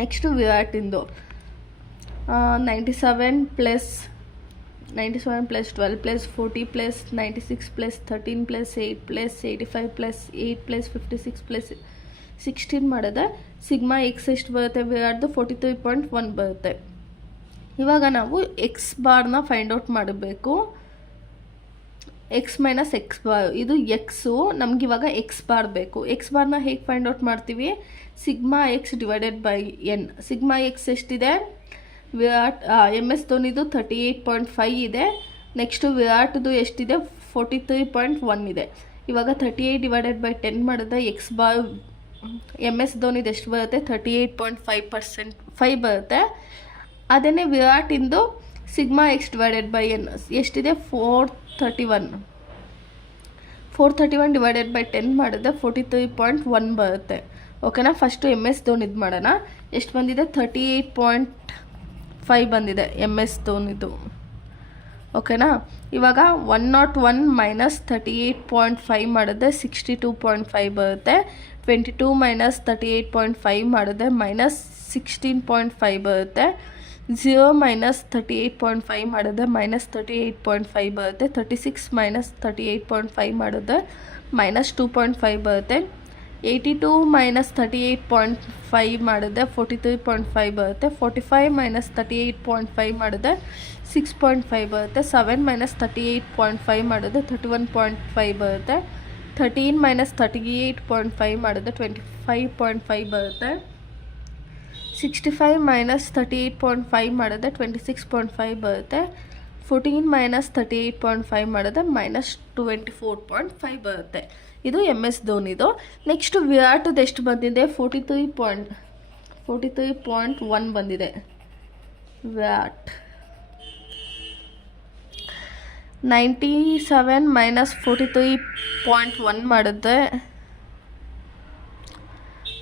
ನೆಕ್ಸ್ಟು ವಿರಾಟಿಂದು 97 plus 12 plus 40 plus 96 plus 13 plus 8 plus 85 plus 8 plus 56 plus 16 ಮಾಡಿದೆ. ಸಿಗ್ಮಾ ಎಕ್ಸ್ ಎಷ್ಟು ಬರುತ್ತೆ, ವಿರಾಟ್ದು 43.1 ಬರುತ್ತೆ. ಇವಾಗ ನಾವು ಎಕ್ಸ್ ಬಾರ್ನ ಫೈಂಡ್ ಔಟ್ ಮಾಡಬೇಕು. ಎಕ್ಸ್ ಮೈನಸ್ ಎಕ್ಸ್ ಬಾರ್, ಇದು ಎಕ್ಸು, ನಮಗಿವಾಗ ಎಕ್ಸ್ ಬಾರ್ ಬೇಕು. ಎಕ್ಸ್ ಬಾರ್ನ ಹೇಗೆ ಫೈಂಡ್ ಔಟ್ ಮಾಡ್ತೀವಿ, sigma X divided by N. Sigma X ಎಷ್ಟಿದೆ, ವಿರಾಟ್ MS ಧೋನಿದು 38.5 ಇದೆ. ನೆಕ್ಸ್ಟು ವಿರಾಟ್ದು ಎಷ್ಟಿದೆ, 43.1 ಇದೆ. ಇವಾಗ 38 ಡಿವೈಡೆಡ್ ಬೈ 10 ಮಾಡಿದ್ರೆ ಎಕ್ಸ್ ಬಾರ್ MS ಧೋನಿದು ಎಷ್ಟು ಬರುತ್ತೆ, 38.5% ಬರುತ್ತೆ. ಅದೇ ವಿರಾಟಿಂದು sigma X divided by N ಎಷ್ಟಿದೆ, 431 ಡಿವೈಡೆಡ್ ಬೈ 10 ಮಾಡಿದ್ರೆ 43.1 ಬರುತ್ತೆ. ಓಕೆನಾ. ಫಸ್ಟು MS ಧೋನಿದು ಮಾಡೋಣ. ಎಷ್ಟು ಬಂದಿದೆ, 38.5 ಬಂದಿದೆ MS ಧೋನಿದು. ಓಕೆನಾ. ಇವಾಗ 101 ಮೈನಸ್ 38.5 ಮಾಡಿದ್ರೆ 62.5 ಬರುತ್ತೆ. 22 ಮೈನಸ್ 38.5 ಮಾಡಿದ್ರೆ ಮೈನಸ್ 16.5 ಬರುತ್ತೆ. 0 ಮೈನಸ್ 38.5 ಮಾಡಿದ್ರೆ ಮೈನಸ್ 38.5 ಬರುತ್ತೆ. 36 ಮೈನಸ್ 38.5 ಮಾಡಿದ್ರೆ ಮೈನಸ್ 2.5 ಬರುತ್ತೆ. 82 ಮೈನಸ್ 38.5 ಮಾಡಿದ್ರೆ 43.5 ಬರುತ್ತೆ. 45 ಮೈನಸ್ 38.5 ಮಾಡಿದ್ರೆ 6.5 ಬರುತ್ತೆ. 7 ಮೈನಸ್ 38.5 ಮಾಡಿದ್ರೆ 31.5 ಬರುತ್ತೆ. 13 ಮೈನಸ್ 38.5 ಮಾಡಿದ್ರೆ 25.5 ಬರುತ್ತೆ. 65 ಮೈನಸ್ 38.5 ಮಾಡಿದ್ರೆ 26.5 ಬರುತ್ತೆ. 14 ಮೈನಸ್ 38.5 ಮಾಡಿದ್ರೆ ಮೈನಸ್ 24.5 ಬರುತ್ತೆ. ಇದು MS ಧೋನಿದು. ನೆಕ್ಸ್ಟು ವಿರಾಟದು ಎಷ್ಟು ಬಂದಿದೆ, 43.1 ಬಂದಿದೆ. ವಿರಾಟ್ 97 ಮೈನಸ್ 43.1 ಮಾಡಿದ್ರೆ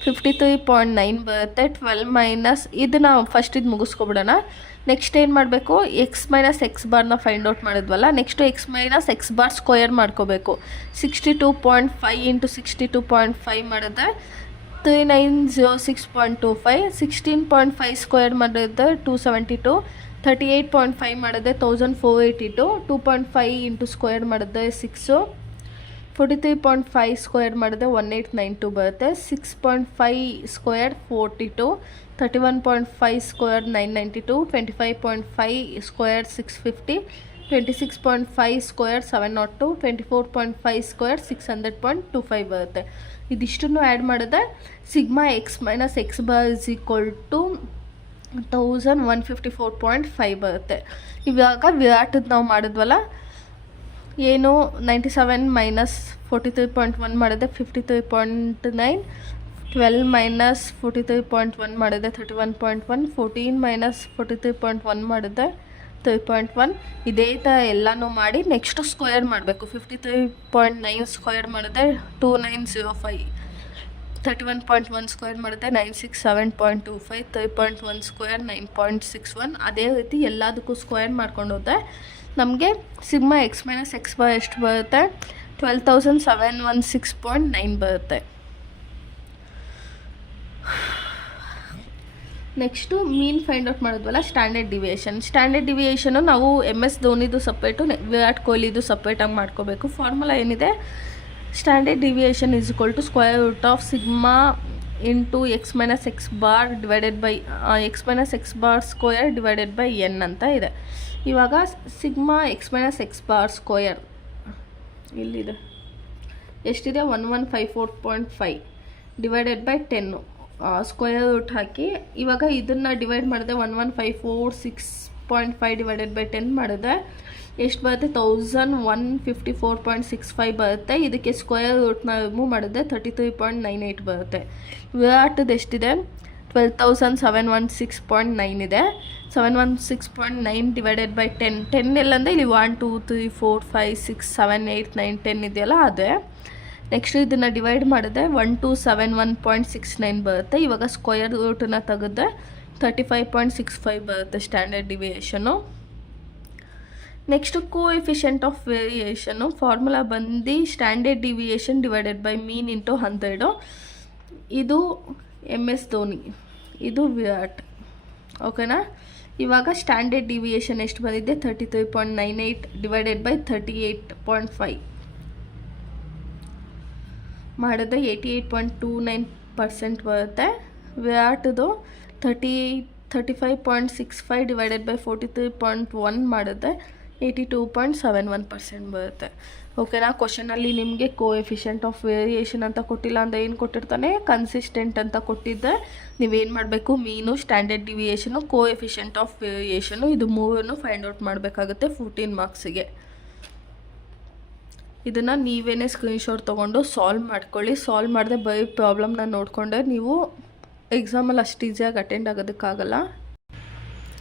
53.9 ಬರುತ್ತೆ. 12 ಮೈನಸ್ ಇದನ್ನು ಫಸ್ಟ್ ಇದು ಮುಗಿಸ್ಕೊಬಿಡೋಣ. ನೆಕ್ಸ್ಟ್ ಏನು ಮಾಡಬೇಕು, ಎಕ್ಸ್ ಮೈನಸ್ ಎಕ್ಸ್ ಬಾರ್ನ ಫೈಂಡ್ ಔಟ್ ಮಾಡಿದ್ವಲ್ಲ. Next X minus X bar square ಮಾಡ್ಕೋಬೇಕು. 62.5 ಇಂಟು 62.5 ಮಾಡಿದ್ರೆ 3906.25. 16.5 ಸ್ಕ್ವಯರ್ ಮಾಡಿದ್ರೆ 272. 38.5 ಮಾಡಿದ್ರೆ 1482. 2.5 ಇಂಟು ಸ್ಕ್ವಯರ್ ಮಾಡಿದ್ರೆ 6. 43.5 ಸ್ಕ್ವಯರ್ ಮಾಡಿದ್ರೆ 1892 ಬರುತ್ತೆ. 6.5 square 42. 31.5 square 992. 25.5 square 650. 26.5 square 702. 24.5 square 600.25 ಬರುತ್ತೆ. ಇದಿಷ್ಟನ್ನು ಆ್ಯಡ್ ಮಾಡಿದ್ರೆ sigma x minus X bar is equal to 1154.5 ಬರುತ್ತೆ. ಇವಾಗ ವಿರಾಟದ್ದು ನಾವು ಮಾಡಿದ್ವಲ್ಲ, ಏನು 97 ಮೈನಸ್ 43.1 ಮಾಡಿದೆ 53.9. 12 ಮೈನಸ್ 43.1 ಮಾಡಿದೆ 31.1. 14 ಮೈನಸ್ 43.1 ಮಾಡಿದೆ 3.1. ಇದೇ ಥರ ಎಲ್ಲನೂ ಮಾಡಿ ನೆಕ್ಸ್ಟು ಸ್ಕ್ವಯರ್ ಮಾಡಬೇಕು. 53.9 ಸ್ಕ್ವಯರ್ ಮಾಡಿದೆ 2905. 31.1 ಸ್ಕ್ವಯರ್ ಮಾಡಿದೆ 967.25. 3.1 ಸ್ಕ್ವಯರ್ 9.61. ಅದೇ ರೀತಿ ಎಲ್ಲದಕ್ಕೂ ಸ್ಕ್ವಯರ್ ಮಾಡ್ಕೊಂಡು ಹೋದರೆ ನಮಗೆ sigma x minus X bar ಎಷ್ಟು ಬರುತ್ತೆ, 12,716.9 ಬರುತ್ತೆ. ನೆಕ್ಸ್ಟು ಮೀನ್ ಫೈಂಡ್ ಔಟ್ ಮಾಡಿದ್ವಲ್ಲ, ಸ್ಟ್ಯಾಂಡರ್ಡ್ ಡಿವಿಯೇಷನು ನಾವು MS ಧೋನಿದು ಸಪ್ರೇಟು, ವಿರಾಟ್ ಕೊಹ್ಲಿದು ಸಪ್ರೇಟಾಗಿ ಮಾಡ್ಕೋಬೇಕು. ಫಾರ್ಮುಲಾ ಏನಿದೆ, standard deviation is equal to square root of sigma into x minus X bar divided by x minus X bar square divided by n ಅಂತ ಇದೆ. ಇವಾಗ sigma x minus X bar square ಇಲ್ಲಿದೆ ಎಷ್ಟಿದೆ 1154.5 ಡಿವೈಡೆಡ್ ಬೈ 10 ಸ್ಕ್ವೇರ್ ರೂಟ್ ಹಾಕಿ ಇವಾಗ ಇದನ್ನು ಡಿವೈಡ್ ಮಾಡಿದೆ 1154.6.5 ಡಿವೈಡೆಡ್ ಬೈ 10 ಮಾಡಿದೆ ಎಷ್ಟು ಬರುತ್ತೆ 1154.65 ಬರುತ್ತೆ. ಇದಕ್ಕೆ ಸ್ಕ್ವೇರ್ ರೂಟ್ನ ರಿಮೂವ್ ಮಾಡಿದೆ 33.98 ಬರುತ್ತೆ. ವಿರಾಟದ್ದು ಎಷ್ಟಿದೆ 12,716.9 ಇದೆ. 716.9 ಡಿವೈಡೆಡ್ ಬೈ 10 ಎಲ್ಲಂದರೆ ಇಲ್ಲಿ 1 2 3 4 5 6 7 8 9 10 ಇದೆಯಲ್ಲ ಅದೇ. ನೆಕ್ಸ್ಟ್ ಇದನ್ನು ಡಿವೈಡ್ ಮಾಡಿದೆ 1271.69 ಬರುತ್ತೆ. ಇವಾಗ ಸ್ಕ್ವೇರ್ ರೂಟನ್ನು ತೆಗೆದ್ರೆ 35.65 ಬರುತ್ತೆ standard deviation. Next coefficient of variation formula ಬಂದು standard deviation divided by mean into 100. ಇದು MS ಧೋನಿ, ಇದು ವಿರಾಟ್. ಓಕೆನಾ. ಇವಾಗ ಸ್ಟ್ಯಾಂಡರ್ಡ್ ಡಿವಿಯೇಷನ್ ಎಷ್ಟು ಬಂದಿದೆ 33.98 ಡಿವೈಡೆಡ್ ಬೈ 38.5 ಮಾಡಿದ್ರೆ 88.29% ಬರುತ್ತೆ. ವಿರಾಟ್ದು 35.65 ಡಿವೈಡೆಡ್ ಬೈ 43.1 ಮಾಡಿದ್ರೆ 82.71% ಬರುತ್ತೆ. ಓಕೆನಾ. ಕ್ವಶನಲ್ಲಿ ನಿಮಗೆ ಕೋಎಫಿಷಿಯಂಟ್ ಆಫ್ ವೇರಿಯೇಷನ್ ಅಂತ ಕೊಟ್ಟಿಲ್ಲ ಅಂದರೆ ಏನು ಕೊಟ್ಟಿರ್ತಾನೆ ಕನ್ಸಿಸ್ಟೆಂಟ್ ಅಂತ ಕೊಟ್ಟಿದ್ದೆ. ನೀವೇನು ಮಾಡಬೇಕು ಮೀನು ಸ್ಟ್ಯಾಂಡರ್ಡ್ ಡಿವಿಯೇಷನು ಕೋಎಫಿಷಿಯಂಟ್ ಆಫ್ ವೇರಿಯೇಷನು ಇದು ಮೂರನ್ನು ಫೈಂಡ್ ಔಟ್ ಮಾಡಬೇಕಾಗುತ್ತೆ 14 ಮಾರ್ಕ್ಸಿಗೆ. ಇದನ್ನು ನೀವೇನೇ ಸ್ಕ್ರೀನ್ಶಾಟ್ ತೊಗೊಂಡು ಸಾಲ್ವ್ ಮಾಡ್ಕೊಳ್ಳಿ. ಸಾಲ್ವ್ ಮಾಡಿದೆ ಬೈ ಪ್ರಾಬ್ಲಮ್ನ ನೋಡಿಕೊಂಡ್ರೆ ನೀವು ಎಕ್ಸಾಮಲ್ಲಿ ಅಷ್ಟು ಈಸಿಯಾಗಿ ಅಟೆಂಡ್ ಆಗೋದಕ್ಕಾಗಲ್ಲ.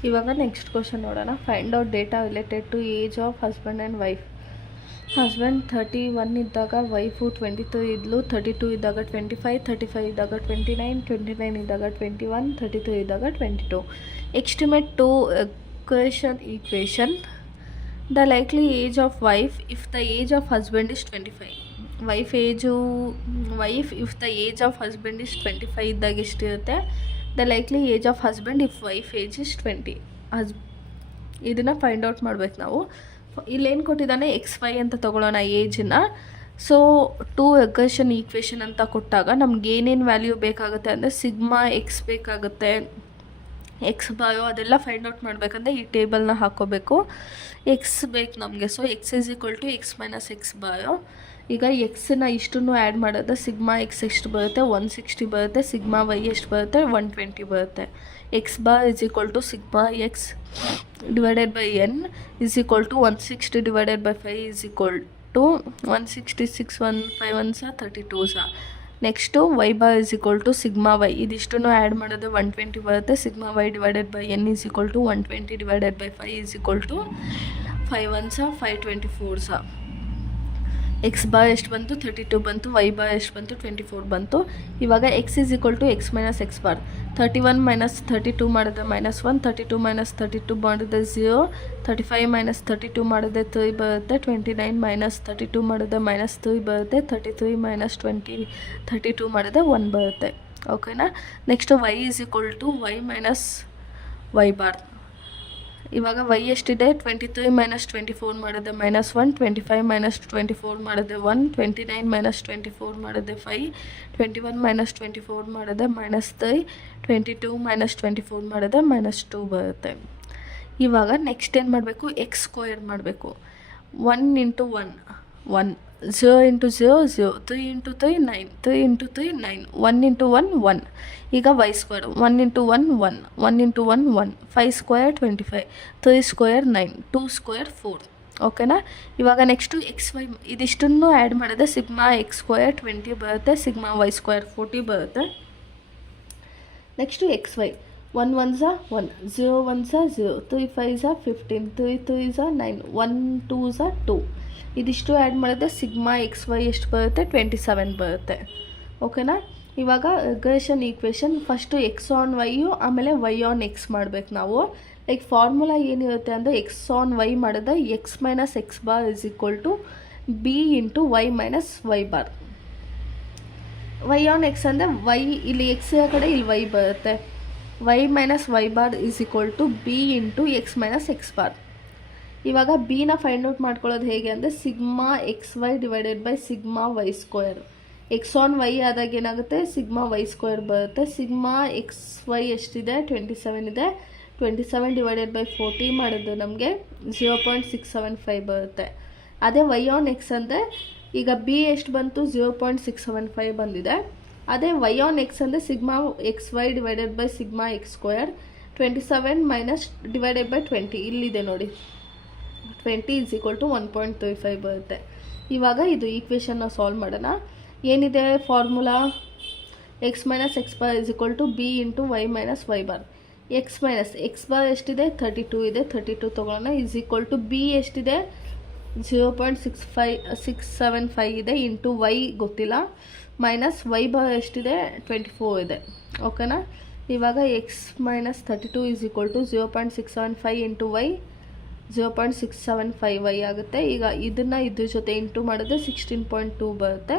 ಇವಾಗ ನೆಕ್ಸ್ಟ್ ಕ್ವಶನ್ ನೋಡೋಣ. Find out data related to age of husband and wife. Husband 31 ಇದ್ದಾಗ ವೈಫು 22 ಇದ್ಲು, 32 ಇದ್ದಾಗ 25, 35 ಇದ್ದಾಗ 29, 29 ಇದ್ದಾಗ 21, 33 ಇದ್ದಾಗ 22. Estimate to equation the likely age of wife if the age of husband is 25. wife if the age of husband is 25 ಇದ್ದಾಗ ಎಷ್ಟಿರುತ್ತೆ the likely age of husband if wife age is 20. ಇದನ್ನು ಫೈಂಡ್ ಔಟ್ ಮಾಡ್ಬೇಕು ನಾವು. ಇಲ್ಲೇನು ಕೊಟ್ಟಿದ್ದಾನೆ XY ಅಂತ ತೊಗೊಳ್ಳೋಣ ಏಜನ್ನ. ಸೊ ಟು ರಿಗ್ರೆಷನ್ ಈಕ್ವೇಷನ್ ಅಂತ ಕೊಟ್ಟಾಗ ನಮ್ಗೆ ಏನೇನು ವ್ಯಾಲ್ಯೂ ಬೇಕಾಗುತ್ತೆ ಅಂದರೆ ಸಿಗ್ಮಾ ಎಕ್ಸ್ ಬೇಕಾಗುತ್ತೆ, ಎಕ್ಸ್ ಬಾಯೋ ಅದೆಲ್ಲ ಫೈಂಡ್ ಔಟ್ ಮಾಡಬೇಕಂದ್ರೆ ಈ ಟೇಬಲ್ನ ಹಾಕೋಬೇಕು. ಎಕ್ಸ್ ಬೇಕು ನಮಗೆ. So X is equal to X minus X bar. ಈಗ ಎಕ್ಸನ್ನ ಇಷ್ಟನ್ನು ಆ್ಯಡ್ ಮಾಡಿದ್ರೆ ಸಿಗ್ಮಾ ಎಕ್ಸ್ ಎಷ್ಟು ಬರುತ್ತೆ 160 ಬರುತ್ತೆ. ಸಿಗ್ಮಾ ವೈ ಎಷ್ಟು ಬರುತ್ತೆ 120 ಬರುತ್ತೆ. X bar is equal to sigma X divided by n is equal to 160 divided by 5 is equal to 166 5 1 32 ಸಹ. Next y bar is equal to sigma y ಇದಿಷ್ಟನ್ನು ಆ್ಯಡ್ ಮಾಡಿದ್ರೆ 120 ಬರುತ್ತೆ. Sigma y divided by n is equal to 120 divided by 5 is equal to 5 1 524 ಸಹ. ಎಕ್ಸ್ ಬಾರ್ ಎಷ್ಟು ಬಂತು 32 ಬಂತು, ವೈ ಬಾರ್ ಎಷ್ಟು ಬಂತು 24 ಬಂತು. ಇವಾಗ x is equal to X minus X bar 31 minus 32 ಮಾಡಿದ್ರೆ -1, 32 ಮೈನಸ್ 32 ಮಾಡಿದ್ರೆ 0, 35 ಮೈನಸ್ 32 ಮಾಡಿದ್ರೆ 3 ಬರುತ್ತೆ, 29 ಮೈನಸ್ 32 ಮಾಡಿದ್ರೆ -3 ಬರುತ್ತೆ, 33 ಮೈನಸ್ 32 ಮಾಡಿದ್ರೆ 1 ಬರುತ್ತೆ. ಓಕೆನಾ. Next y is equal to y minus y bar. ಇವಾಗ ವೈ ಎಷ್ಟಿದೆ 23 ಮೈನಸ್ 24 ಮಾಡಿದ್ರೆ -1, 25 ಮೈನಸ್ 24 ಮಾಡಿದ್ರೆ 1, 29 ಮೈನಸ್ 24 ಮಾಡಿದ್ರೆ 5, 21 ಮೈನಸ್ 24 ಮಾಡಿದ್ರೆ -3, 22 ಮೈನಸ್ 24 ಮಾಡಿದ್ರೆ -2 ಬರುತ್ತೆ. ಇವಾಗ ನೆಕ್ಸ್ಟ್ ಏನು ಮಾಡಬೇಕು ಎಕ್ಸ್ ಸ್ಕ್ವೇರ್ ಮಾಡಬೇಕು. 1 into 1 1, 0 into 0 0, 3 into 3 9, 3 into 3 9, 1 into 1 1. ಈಗ y square 1 into 1 1, 1 into 1 1, 5 square 25, 3 square 9, 2 square 4. ಓಕೆನಾ. ಇವಾಗ ನೆಕ್ಸ್ಟು ಎಕ್ಸ್ ವೈ ಇದಿಷ್ಟನ್ನು ಆ್ಯಡ್ ಮಾಡಿದ್ರೆ ಸಿಗ್ಮಾ ಎಕ್ಸ್ ಸ್ಕ್ವೇರ್ 20 ಬರುತ್ತೆ, ಸಿಗ್ಮಾ ವೈ ಸ್ಕ್ವೇರ್ 40 ಬರುತ್ತೆ. Next x y 1 1 1, 0 1 0, 3 5 15, 3 3 9, 1 2 2. ಇದಿಷ್ಟು ಆ್ಯಡ್ ಮಾಡಿದ್ರೆ ಸಿಗ್ಮಾ ಎಕ್ಸ್ ವೈ ಎಷ್ಟು ಬರುತ್ತೆ 27 ಬರುತ್ತೆ. ಓಕೆನಾ. ಇವಾಗ regression equation first X on Y ಆಮೇಲೆ ವೈ ಆನ್ ಎಕ್ಸ್ ಮಾಡಬೇಕು ನಾವು. ಲೈಕ್ ಫಾರ್ಮುಲಾ ಏನಿರುತ್ತೆ ಅಂದರೆ ಎಕ್ಸ್ ಆನ್ ವೈ ಮಾಡಿದ್ರೆ x minus X bar is equal to b into y minus y bar. Y on x ಅಂದರೆ ವೈ ಇಲ್ಲಿ ಎಕ್ಸ್ ಕಡೆ ಇಲ್ಲಿ ವೈ ಬರುತ್ತೆ. Y minus y bar is equal to b into x minus X bar. ಇವಾಗ ಬಿನ ಫೈಂಡ್ ಔಟ್ ಮಾಡ್ಕೊಳ್ಳೋದು ಹೇಗೆ ಅಂದರೆ sigma x y divided by sigma y square. X on y ಆದಾಗ ಏನಾಗುತ್ತೆ ಸಿಗ್ಮಾ ವೈ ಸ್ಕ್ವೇರ್ ಬರುತ್ತೆ. ಸಿಗ್ಮಾ ಎಕ್ಸ್ ವೈ ಎಷ್ಟಿದೆ 27 ಇದೆ. 27 ಡಿವೈಡೆಡ್ ಬೈ 40 ಮಾಡಿದ್ದು ನಮಗೆ 0.675 ಬರುತ್ತೆ. ಅದೇ ವೈ ಆನ್ ಎಕ್ಸ್ ಅಂದರೆ ಈಗ ಬಿ ಎಷ್ಟು ಬಂತು 0.675 ಬಂದಿದೆ. ಅದೇ ವೈ ಆನ್ ಎಕ್ಸ್ ಅಂದರೆ sigma x y divided by sigma x square 27 minus divided by 20 ಇಲ್ಲಿದೆ ನೋಡಿ 20 = 1.35 ಬರುತ್ತೆ. ಇವಾಗ ಇದು ಈಕ್ವೇಷನ್ನ ಸಾಲ್ವ್ ಮಾಡೋಣ. ಏನಿದೆ formula x minus X bar b into y minus y bar. X minus X bar ಎಷ್ಟಿದೆ 32 ಇದೆ. 32 ತೊಗೊಳ್ಳೋಣ. ಬಿ ಎಷ್ಟಿದೆ 0.675 ಇದೆ ಇಂಟು ವೈ ಗೊತ್ತಿಲ್ಲ ಮೈನಸ್ ವೈ ಬಾರ್ ಎಷ್ಟಿದೆ 24 ಇದೆ. ಓಕೆನಾ. ಇವಾಗ x minus 32 0.675 into y 0.675 y ಆಗುತ್ತೆ. ಈಗ ಇದನ್ನು ಇದ್ರ ಜೊತೆ ಇಂಟು ಮಾಡಿದ್ರೆ 16.2 ಬರುತ್ತೆ.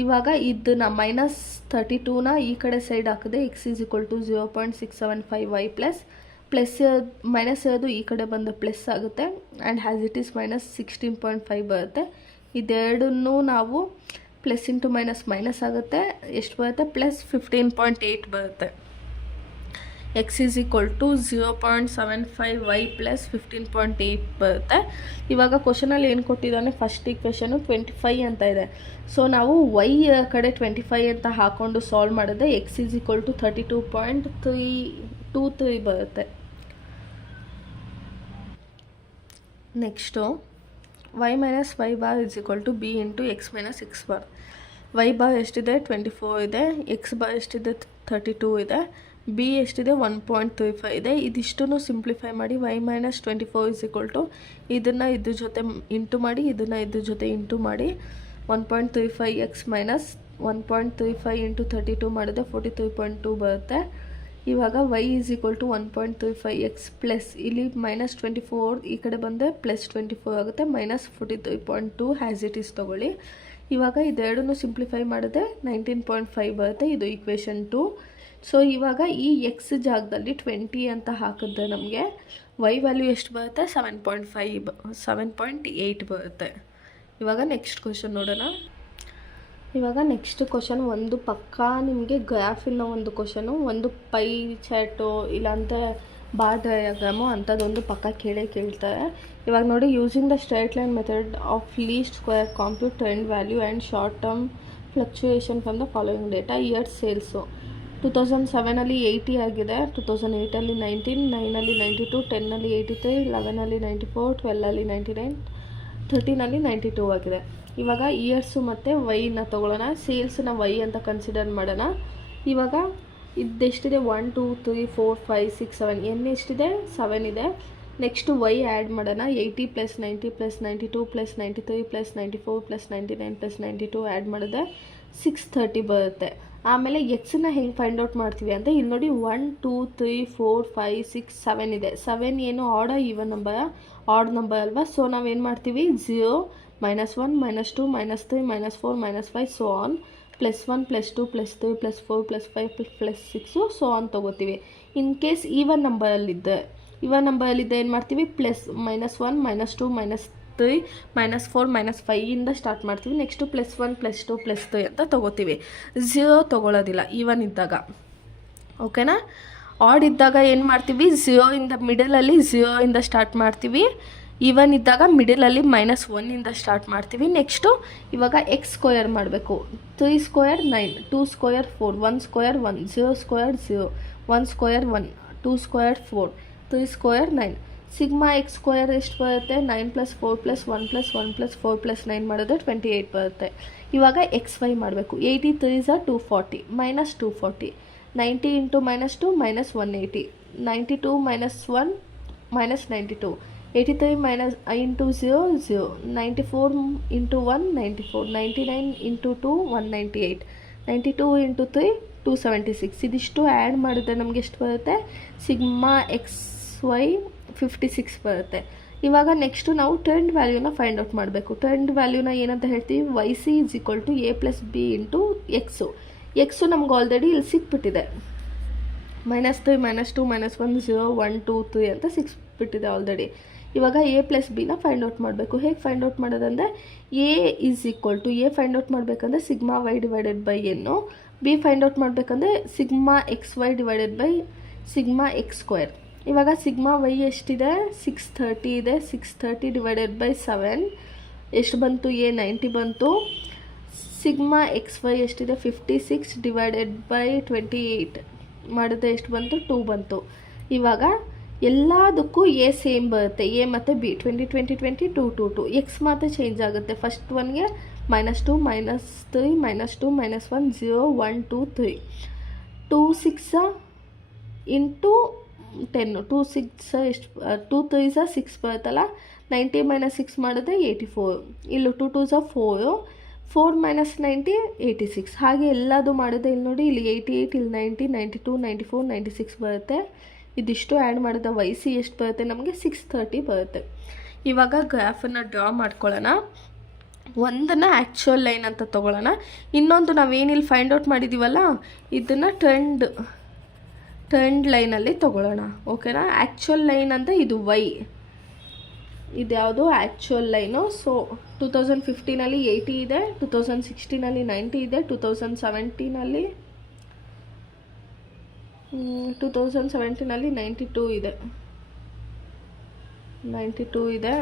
ಇವಾಗ ಇದನ್ನು ಮೈನಸ್ 32ನ ಈ ಕಡೆ ಸೈಡ್ ಹಾಕಿದೆ ಎಕ್ಸ್ (0.675 ವೈ ಪ್ಲಸ್ ಮೈನಸ್ ಇರೋದು ಈ ಕಡೆ ಬಂದು ಪ್ಲಸ್ ಆಗುತ್ತೆ and has it is minus 16.5 ಬರುತ್ತೆ. ಇದೆರಡನ್ನೂ ನಾವು ಪ್ಲಸ್ ಇಂಟು ಮೈನಸ್ ಆಗುತ್ತೆ. ಎಷ್ಟು ಬರುತ್ತೆ ಪ್ಲಸ್ 15.8 ಬರುತ್ತೆ. ಎಕ್ಸ್ (0.75 ವೈ ಪ್ಲಸ್ 15.8 ಬರುತ್ತೆ. ಇವಾಗ ಕ್ವಶನಲ್ಲಿ ಏನು ಕೊಟ್ಟಿದ್ದಾನೆ ಫಸ್ಟ್ ಈಕ್ವೇಷನು 25 ಅಂತ ಇದೆ. ಸೊ ನಾವು ವೈ ಕಡೆ 25 ಅಂತ ಹಾಕ್ಕೊಂಡು ಸಾಲ್ವ್ ಮಾಡಿದ್ರೆ ಎಕ್ಸ್ (32.323 ಬರುತ್ತೆ. Next y minus y bar b into x minus X bar. Y bar ಎಷ್ಟಿದೆ 24 ಇದೆ. ಎಕ್ಸ್ ಬಾರ್ ಎಷ್ಟಿದೆ 32 ಇದೆ. ಬಿ ಎಷ್ಟಿದೆ 1.35 ಇದೆ. ಇದಿಷ್ಟನ್ನು ಸಿಂಪ್ಲಿಫೈ ಮಾಡಿ ವೈ ಮೈನಸ್ 24 ಇದನ್ನು ಇದ್ರ ಜೊತೆ ಇಂಟು ಮಾಡಿ ಇದನ್ನು ಇದ್ರ ಜೊತೆ ಇಂಟು ಮಾಡಿ 1.35 ಎಕ್ಸ್ ಮೈನಸ್ 1.35 ಇಂಟು 32 ಮಾಡಿದ್ರೆ 43.2 ಬರುತ್ತೆ. ಇವಾಗ ವೈ (1.35 ಎಕ್ಸ್ ಪ್ಲಸ್ ಇಲ್ಲಿ ಮೈನಸ್ 24 ಈ ಕಡೆ ಬಂದರೆ ಪ್ಲಸ್ 24 ಆಗುತ್ತೆ ಮೈನಸ್ 43.2 ಹ್ಯಾಸ್ ಇಟ್ ಈಸ್ ತೊಗೊಳ್ಳಿ. ಇವಾಗ ಇದೆರಡನ್ನು ಸಿಂಪ್ಲಿಫೈ ಮಾಡಿದ್ರೆ 19.5 ಬರುತ್ತೆ. ಇದು ಈಕ್ವೇಷನ್ 2. ಸೊ ಇವಾಗ ಈ ಎಕ್ಸ್ ಜಾಗದಲ್ಲಿ 20 ಅಂತ ಹಾಕಿದ್ರೆ ನಮಗೆ ವೈ ವ್ಯಾಲ್ಯೂ ಎಷ್ಟು ಬರುತ್ತೆ 7.8 ಬರುತ್ತೆ. ಇವಾಗ ನೆಕ್ಸ್ಟ್ ಕ್ವಶನ್ ನೋಡೋಣ. ಇವಾಗ ನೆಕ್ಸ್ಟ್ ಕ್ವಶನ್ ಒಂದು ಪಕ್ಕಾ ನಿಮಗೆ ಗ್ರಾಫಿನ ಒಂದು ಕ್ವಶನು, ಒಂದು ಪೈ ಚಾರ್ಟು ಇಲ್ಲಾಂದರೆ ಬಾರ್ ಡಯಾಗ್ರಾಮು ಅಂಥದ್ದೊಂದು ಪಕ್ಕ ಕೇಳ್ತಾರೆ. ಇವಾಗ ನೋಡಿ, using the straight line method of list square compute trend value and short term fluctuation from the following data. Year sales 2007 80 ಆಗಿದೆ, 2008 19, 9 92, 10 83, 11 94, 12 99, 13 92 ಆಗಿದೆ. ಇವಾಗ ಇಯರ್ಸು ಮತ್ತು ವೈನ ತೊಗೊಳ್ಳೋಣ. ಸೇಲ್ಸನ್ನ ವೈ ಅಂತ ಕನ್ಸಿಡರ್ ಮಾಡೋಣ. ಇವಾಗ ಇದೆಷ್ಟಿದೆ 1 2 3 4 5 6 7 ಎನ್ ಎಷ್ಟಿದೆ 7 ಇದೆ. ನೆಕ್ಸ್ಟು ವೈ ಆ್ಯಡ್ ಮಾಡೋಣ. 80 + 90 + 92 + 93 + 94 + 99 + 92 ಆ್ಯಡ್ ಮಾಡಿದ್ರೆ 630 ಬರುತ್ತೆ. ಆಮೇಲೆ ಎಕ್ಸನ್ನ ಹೆಂಗೆ ಫೈಂಡ್ ಔಟ್ ಮಾಡ್ತೀವಿ ಅಂತ ಇಲ್ಲಿ ನೋಡಿ 1 2 3 4 5 6 7 ಇದೆ. 7 ಏನು ಆಡ ಈವನ್ ನಂಬರ್, ಆಡ್ ನಂಬರ್ ಅಲ್ವಾ. ಸೊ ನಾವೇನು ಮಾಡ್ತೀವಿ 0 -1 -2 -3 -4 -5 ಸೊ ಆನ್ +1 +2 +3 +4 +5 +6 ಸೊ ಆನ್ ತೊಗೋತೀವಿ. ಇನ್ ಕೇಸ್ ಈವನ್ ನಂಬರಲ್ಲಿದ್ದೆ ಏನು ಮಾಡ್ತೀವಿ +(-1 -2 -3 -4 -5 ಇಂದ ಸ್ಟಾರ್ಟ್ ಮಾಡ್ತೀವಿ. ನೆಕ್ಸ್ಟು +1 +2 +3 ಅಂತ ತೊಗೋತೀವಿ. 0 ತೊಗೊಳ್ಳೋದಿಲ್ಲ ಈವನ್ ಇದ್ದಾಗ. ಓಕೆನಾ. ಆಡ್ ಇದ್ದಾಗ ಏನು ಮಾಡ್ತೀವಿ 0 ಇಂದ ಮಿಡಲಲ್ಲಿ 0 ಇಂದ ಸ್ಟಾರ್ಟ್ ಮಾಡ್ತೀವಿ. ಈವನ್ ಇದ್ದಾಗ ಮಿಡಲಲ್ಲಿ -1 ಇಂದ ಸ್ಟಾರ್ಟ್ ಮಾಡ್ತೀವಿ. ನೆಕ್ಸ್ಟು ಇವಾಗ ಎಕ್ಸ್ ಸ್ಕ್ವೇರ್ ಮಾಡಬೇಕು. 3 square 9, 2 square 4, 1 square 1, 0 square 0, 1 square 1, 2 square 4, 3 square 9. Sigma x square ಎಷ್ಟು ಬರುತ್ತೆ 9 + 4 + 1 + 1 + 4 + 9 ಮಾಡಿದ್ರೆ 28 ಬರುತ್ತೆ. ಇವಾಗ ಎಕ್ಸ್ ವೈ ಮಾಡಬೇಕು. 83 × 240 -240, 90 × -2 -180, 92 - 1 -92, 83 - × 0 0, 94 × 1 94, 99 × 2 198, 92 × 3 276. ಇದಿಷ್ಟು ಆ್ಯಡ್ ಮಾಡಿದ್ರೆ ನಮಗೆ ಎಷ್ಟು ಬರುತ್ತೆ ಸಿಗ್ಮಾ ಎಕ್ಸ್ ವೈ 56 ಬರುತ್ತೆ. ಇವಾಗ ನೆಕ್ಸ್ಟು ನಾವು ಟ್ರೆಂಡ್ ವ್ಯಾಲ್ಯೂನ ಫೈಂಡ್ ಔಟ್ ಮಾಡಬೇಕು. ಟ್ರೆಂಡ್ ವ್ಯಾಲ್ಯೂನ ಏನಂತ ಹೇಳ್ತೀವಿ YC = A + B × x. X ನಮ್ಗೆ ಆಲ್ರೆಡಿ ಇಲ್ಲಿ ಸಿಕ್ಬಿಟ್ಟಿದೆ. -3 -2 -1 0 1 2 3 ಅಂತ ಸಿಕ್ಬಿಟ್ಟಿದೆ ಆಲ್ರೆಡಿ. ಇವಾಗ ಎ ಪ್ಲಸ್ ಬಿನ ಫೈಂಡ್ ಔಟ್ ಮಾಡಬೇಕು. ಹೇಗೆ ಫೈಂಡ್ ಔಟ್ ಮಾಡೋದಂದರೆ a is equal to a find out ಮಾಡಬೇಕಂದ್ರೆ ಸಿಗ್ಮಾ ವೈ ಡಿವೈಡೆಡ್ ಬೈ ಎನ್ನು, ಬಿ ಫೈಂಡ್ ಔಟ್ ಮಾಡಬೇಕಂದ್ರೆ sigma x y divided by sigma x square. ಇವಾಗ ಸಿಗ್ಮಾ ವೈ ಎಷ್ಟಿದೆ 630 ಇದೆ, 630 ಡಿವೈಡೆಡ್ ಬೈ 7 ಎಷ್ಟು ಬಂತು, ಎ 90 ಬಂತು. ಸಿಗ್ಮಾ ಎಕ್ಸ್ ವೈ ಎಷ್ಟಿದೆ 56 ಡಿವೈಡೆಡ್ ಬೈ 28 ಮಾಡಿದ್ರೆ ಎಷ್ಟು ಬಂತು, 2 ಬಂತು. ಇವಾಗ ಎಲ್ಲದಕ್ಕೂ ಎ ಸೇಮ್ ಬರುತ್ತೆ, ಎ ಮತ್ತು ಬಿ 20 20 20 2 2 2. ಎಕ್ಸ್ ಮಾತ್ರ ಚೇಂಜ್ ಆಗುತ್ತೆ. ಫಸ್ಟ್ ಒನ್ಗೆ -2 -3 -2 -1 0 1 2 3 2 6 ಇಂಟು 10 2 6 ಎಷ್ಟು 2 3 6 ಬರುತ್ತಲ್ಲ. 90 -6 ಮಾಡಿದ್ರೆ 84. ಇಲ್ಲೂ 2 2 4 4 - 90 86. ಹಾಗೆ ಎಲ್ಲದು ಮಾಡಿದ್ರೆ ಇಲ್ಲಿ ನೋಡಿ, ಇಲ್ಲಿ 88, ಇಲ್ಲಿ 90 92 94 96 ಬರುತ್ತೆ. ಇದಿಷ್ಟು ಆ್ಯಡ್ ಮಾಡಿದ ವೈ ಸಿ ಎಷ್ಟು ಬರುತ್ತೆ ನಮಗೆ 630 ಬರುತ್ತೆ. ಇವಾಗ ಗ್ರಾಫನ್ನು ಡ್ರಾ ಮಾಡ್ಕೊಳ್ಳೋಣ. ಒಂದನ್ನು ಆ್ಯಕ್ಚುಯಲ್ ಲೈನ್ ಅಂತ ತೊಗೊಳ್ಳೋಣ, ಇನ್ನೊಂದು ನಾವೇನಿಲ್ಲಿ ಫೈಂಡ್ ಔಟ್ ಮಾಡಿದ್ದೀವಲ್ಲ ಇದನ್ನು ಟ್ರೆಂಡ್ ಲೈನಲ್ಲಿ ತೊಗೊಳ್ಳೋಣ. ಓಕೆನಾ. ಆ್ಯಕ್ಚುಯಲ್ ಲೈನ್ ಅಂದರೆ ಇದು ವೈ, ಇದು ಯಾವುದು ಆ್ಯಕ್ಚುಯಲ್ ಲೈನು. ಸೊ 2015 80 ಇದೆ, 2016 90 ಇದೆ, 2017 92 ಇದೆ, 92 ಇದೆ.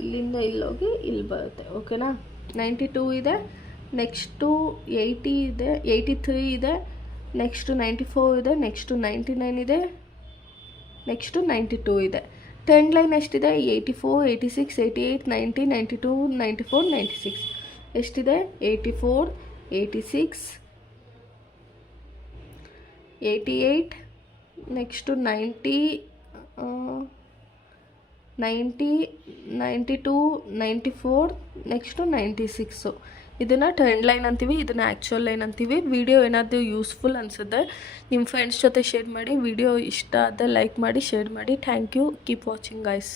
ಇಲ್ಲಿಂದ ಇಲ್ಲೋಗಿ ಇಲ್ಲಿ ಬರುತ್ತೆ. ಓಕೆನಾ. 92 ಇದೆ, ನೆಕ್ಸ್ಟು 80 ಇದೆ, 83 ಇದೆ, ನೆಕ್ಸ್ಟು 94 ಇದೆ, ನೆಕ್ಸ್ಟು 99 ಇದೆ, ನೆಕ್ಸ್ಟು 92 ಇದೆ. ಟ್ರೆಂಡ್ ಲೈನ್ ಎಷ್ಟಿದೆ 84 86 88 90 92 94 96 ಎಷ್ಟಿದೆ 84 86 88 ನೆಕ್ಸ್ಟು 90 92 94 ನೆಕ್ಸ್ಟು 96. ಇದನ್ನು ಟ್ರೆಂಡ್ ಲೈನ್ ಅಂತೀವಿ, ಇದನ್ನು ಆ್ಯಕ್ಚುಯಲ್ ಲೈನ್ ಅಂತೀವಿ. ವಿಡಿಯೋ ಏನಾದರೂ ಯೂಸ್ಫುಲ್ ಅನಿಸಿದ್ರೆ ನಿಮ್ಮ ಫ್ರೆಂಡ್ಸ್ ಜೊತೆ ಶೇರ್ ಮಾಡಿ. ವಿಡಿಯೋ ಇಷ್ಟ ಆದರೆ ಲೈಕ್ ಮಾಡಿ, ಶೇರ್ ಮಾಡಿ. Thank you. Keep watching guys.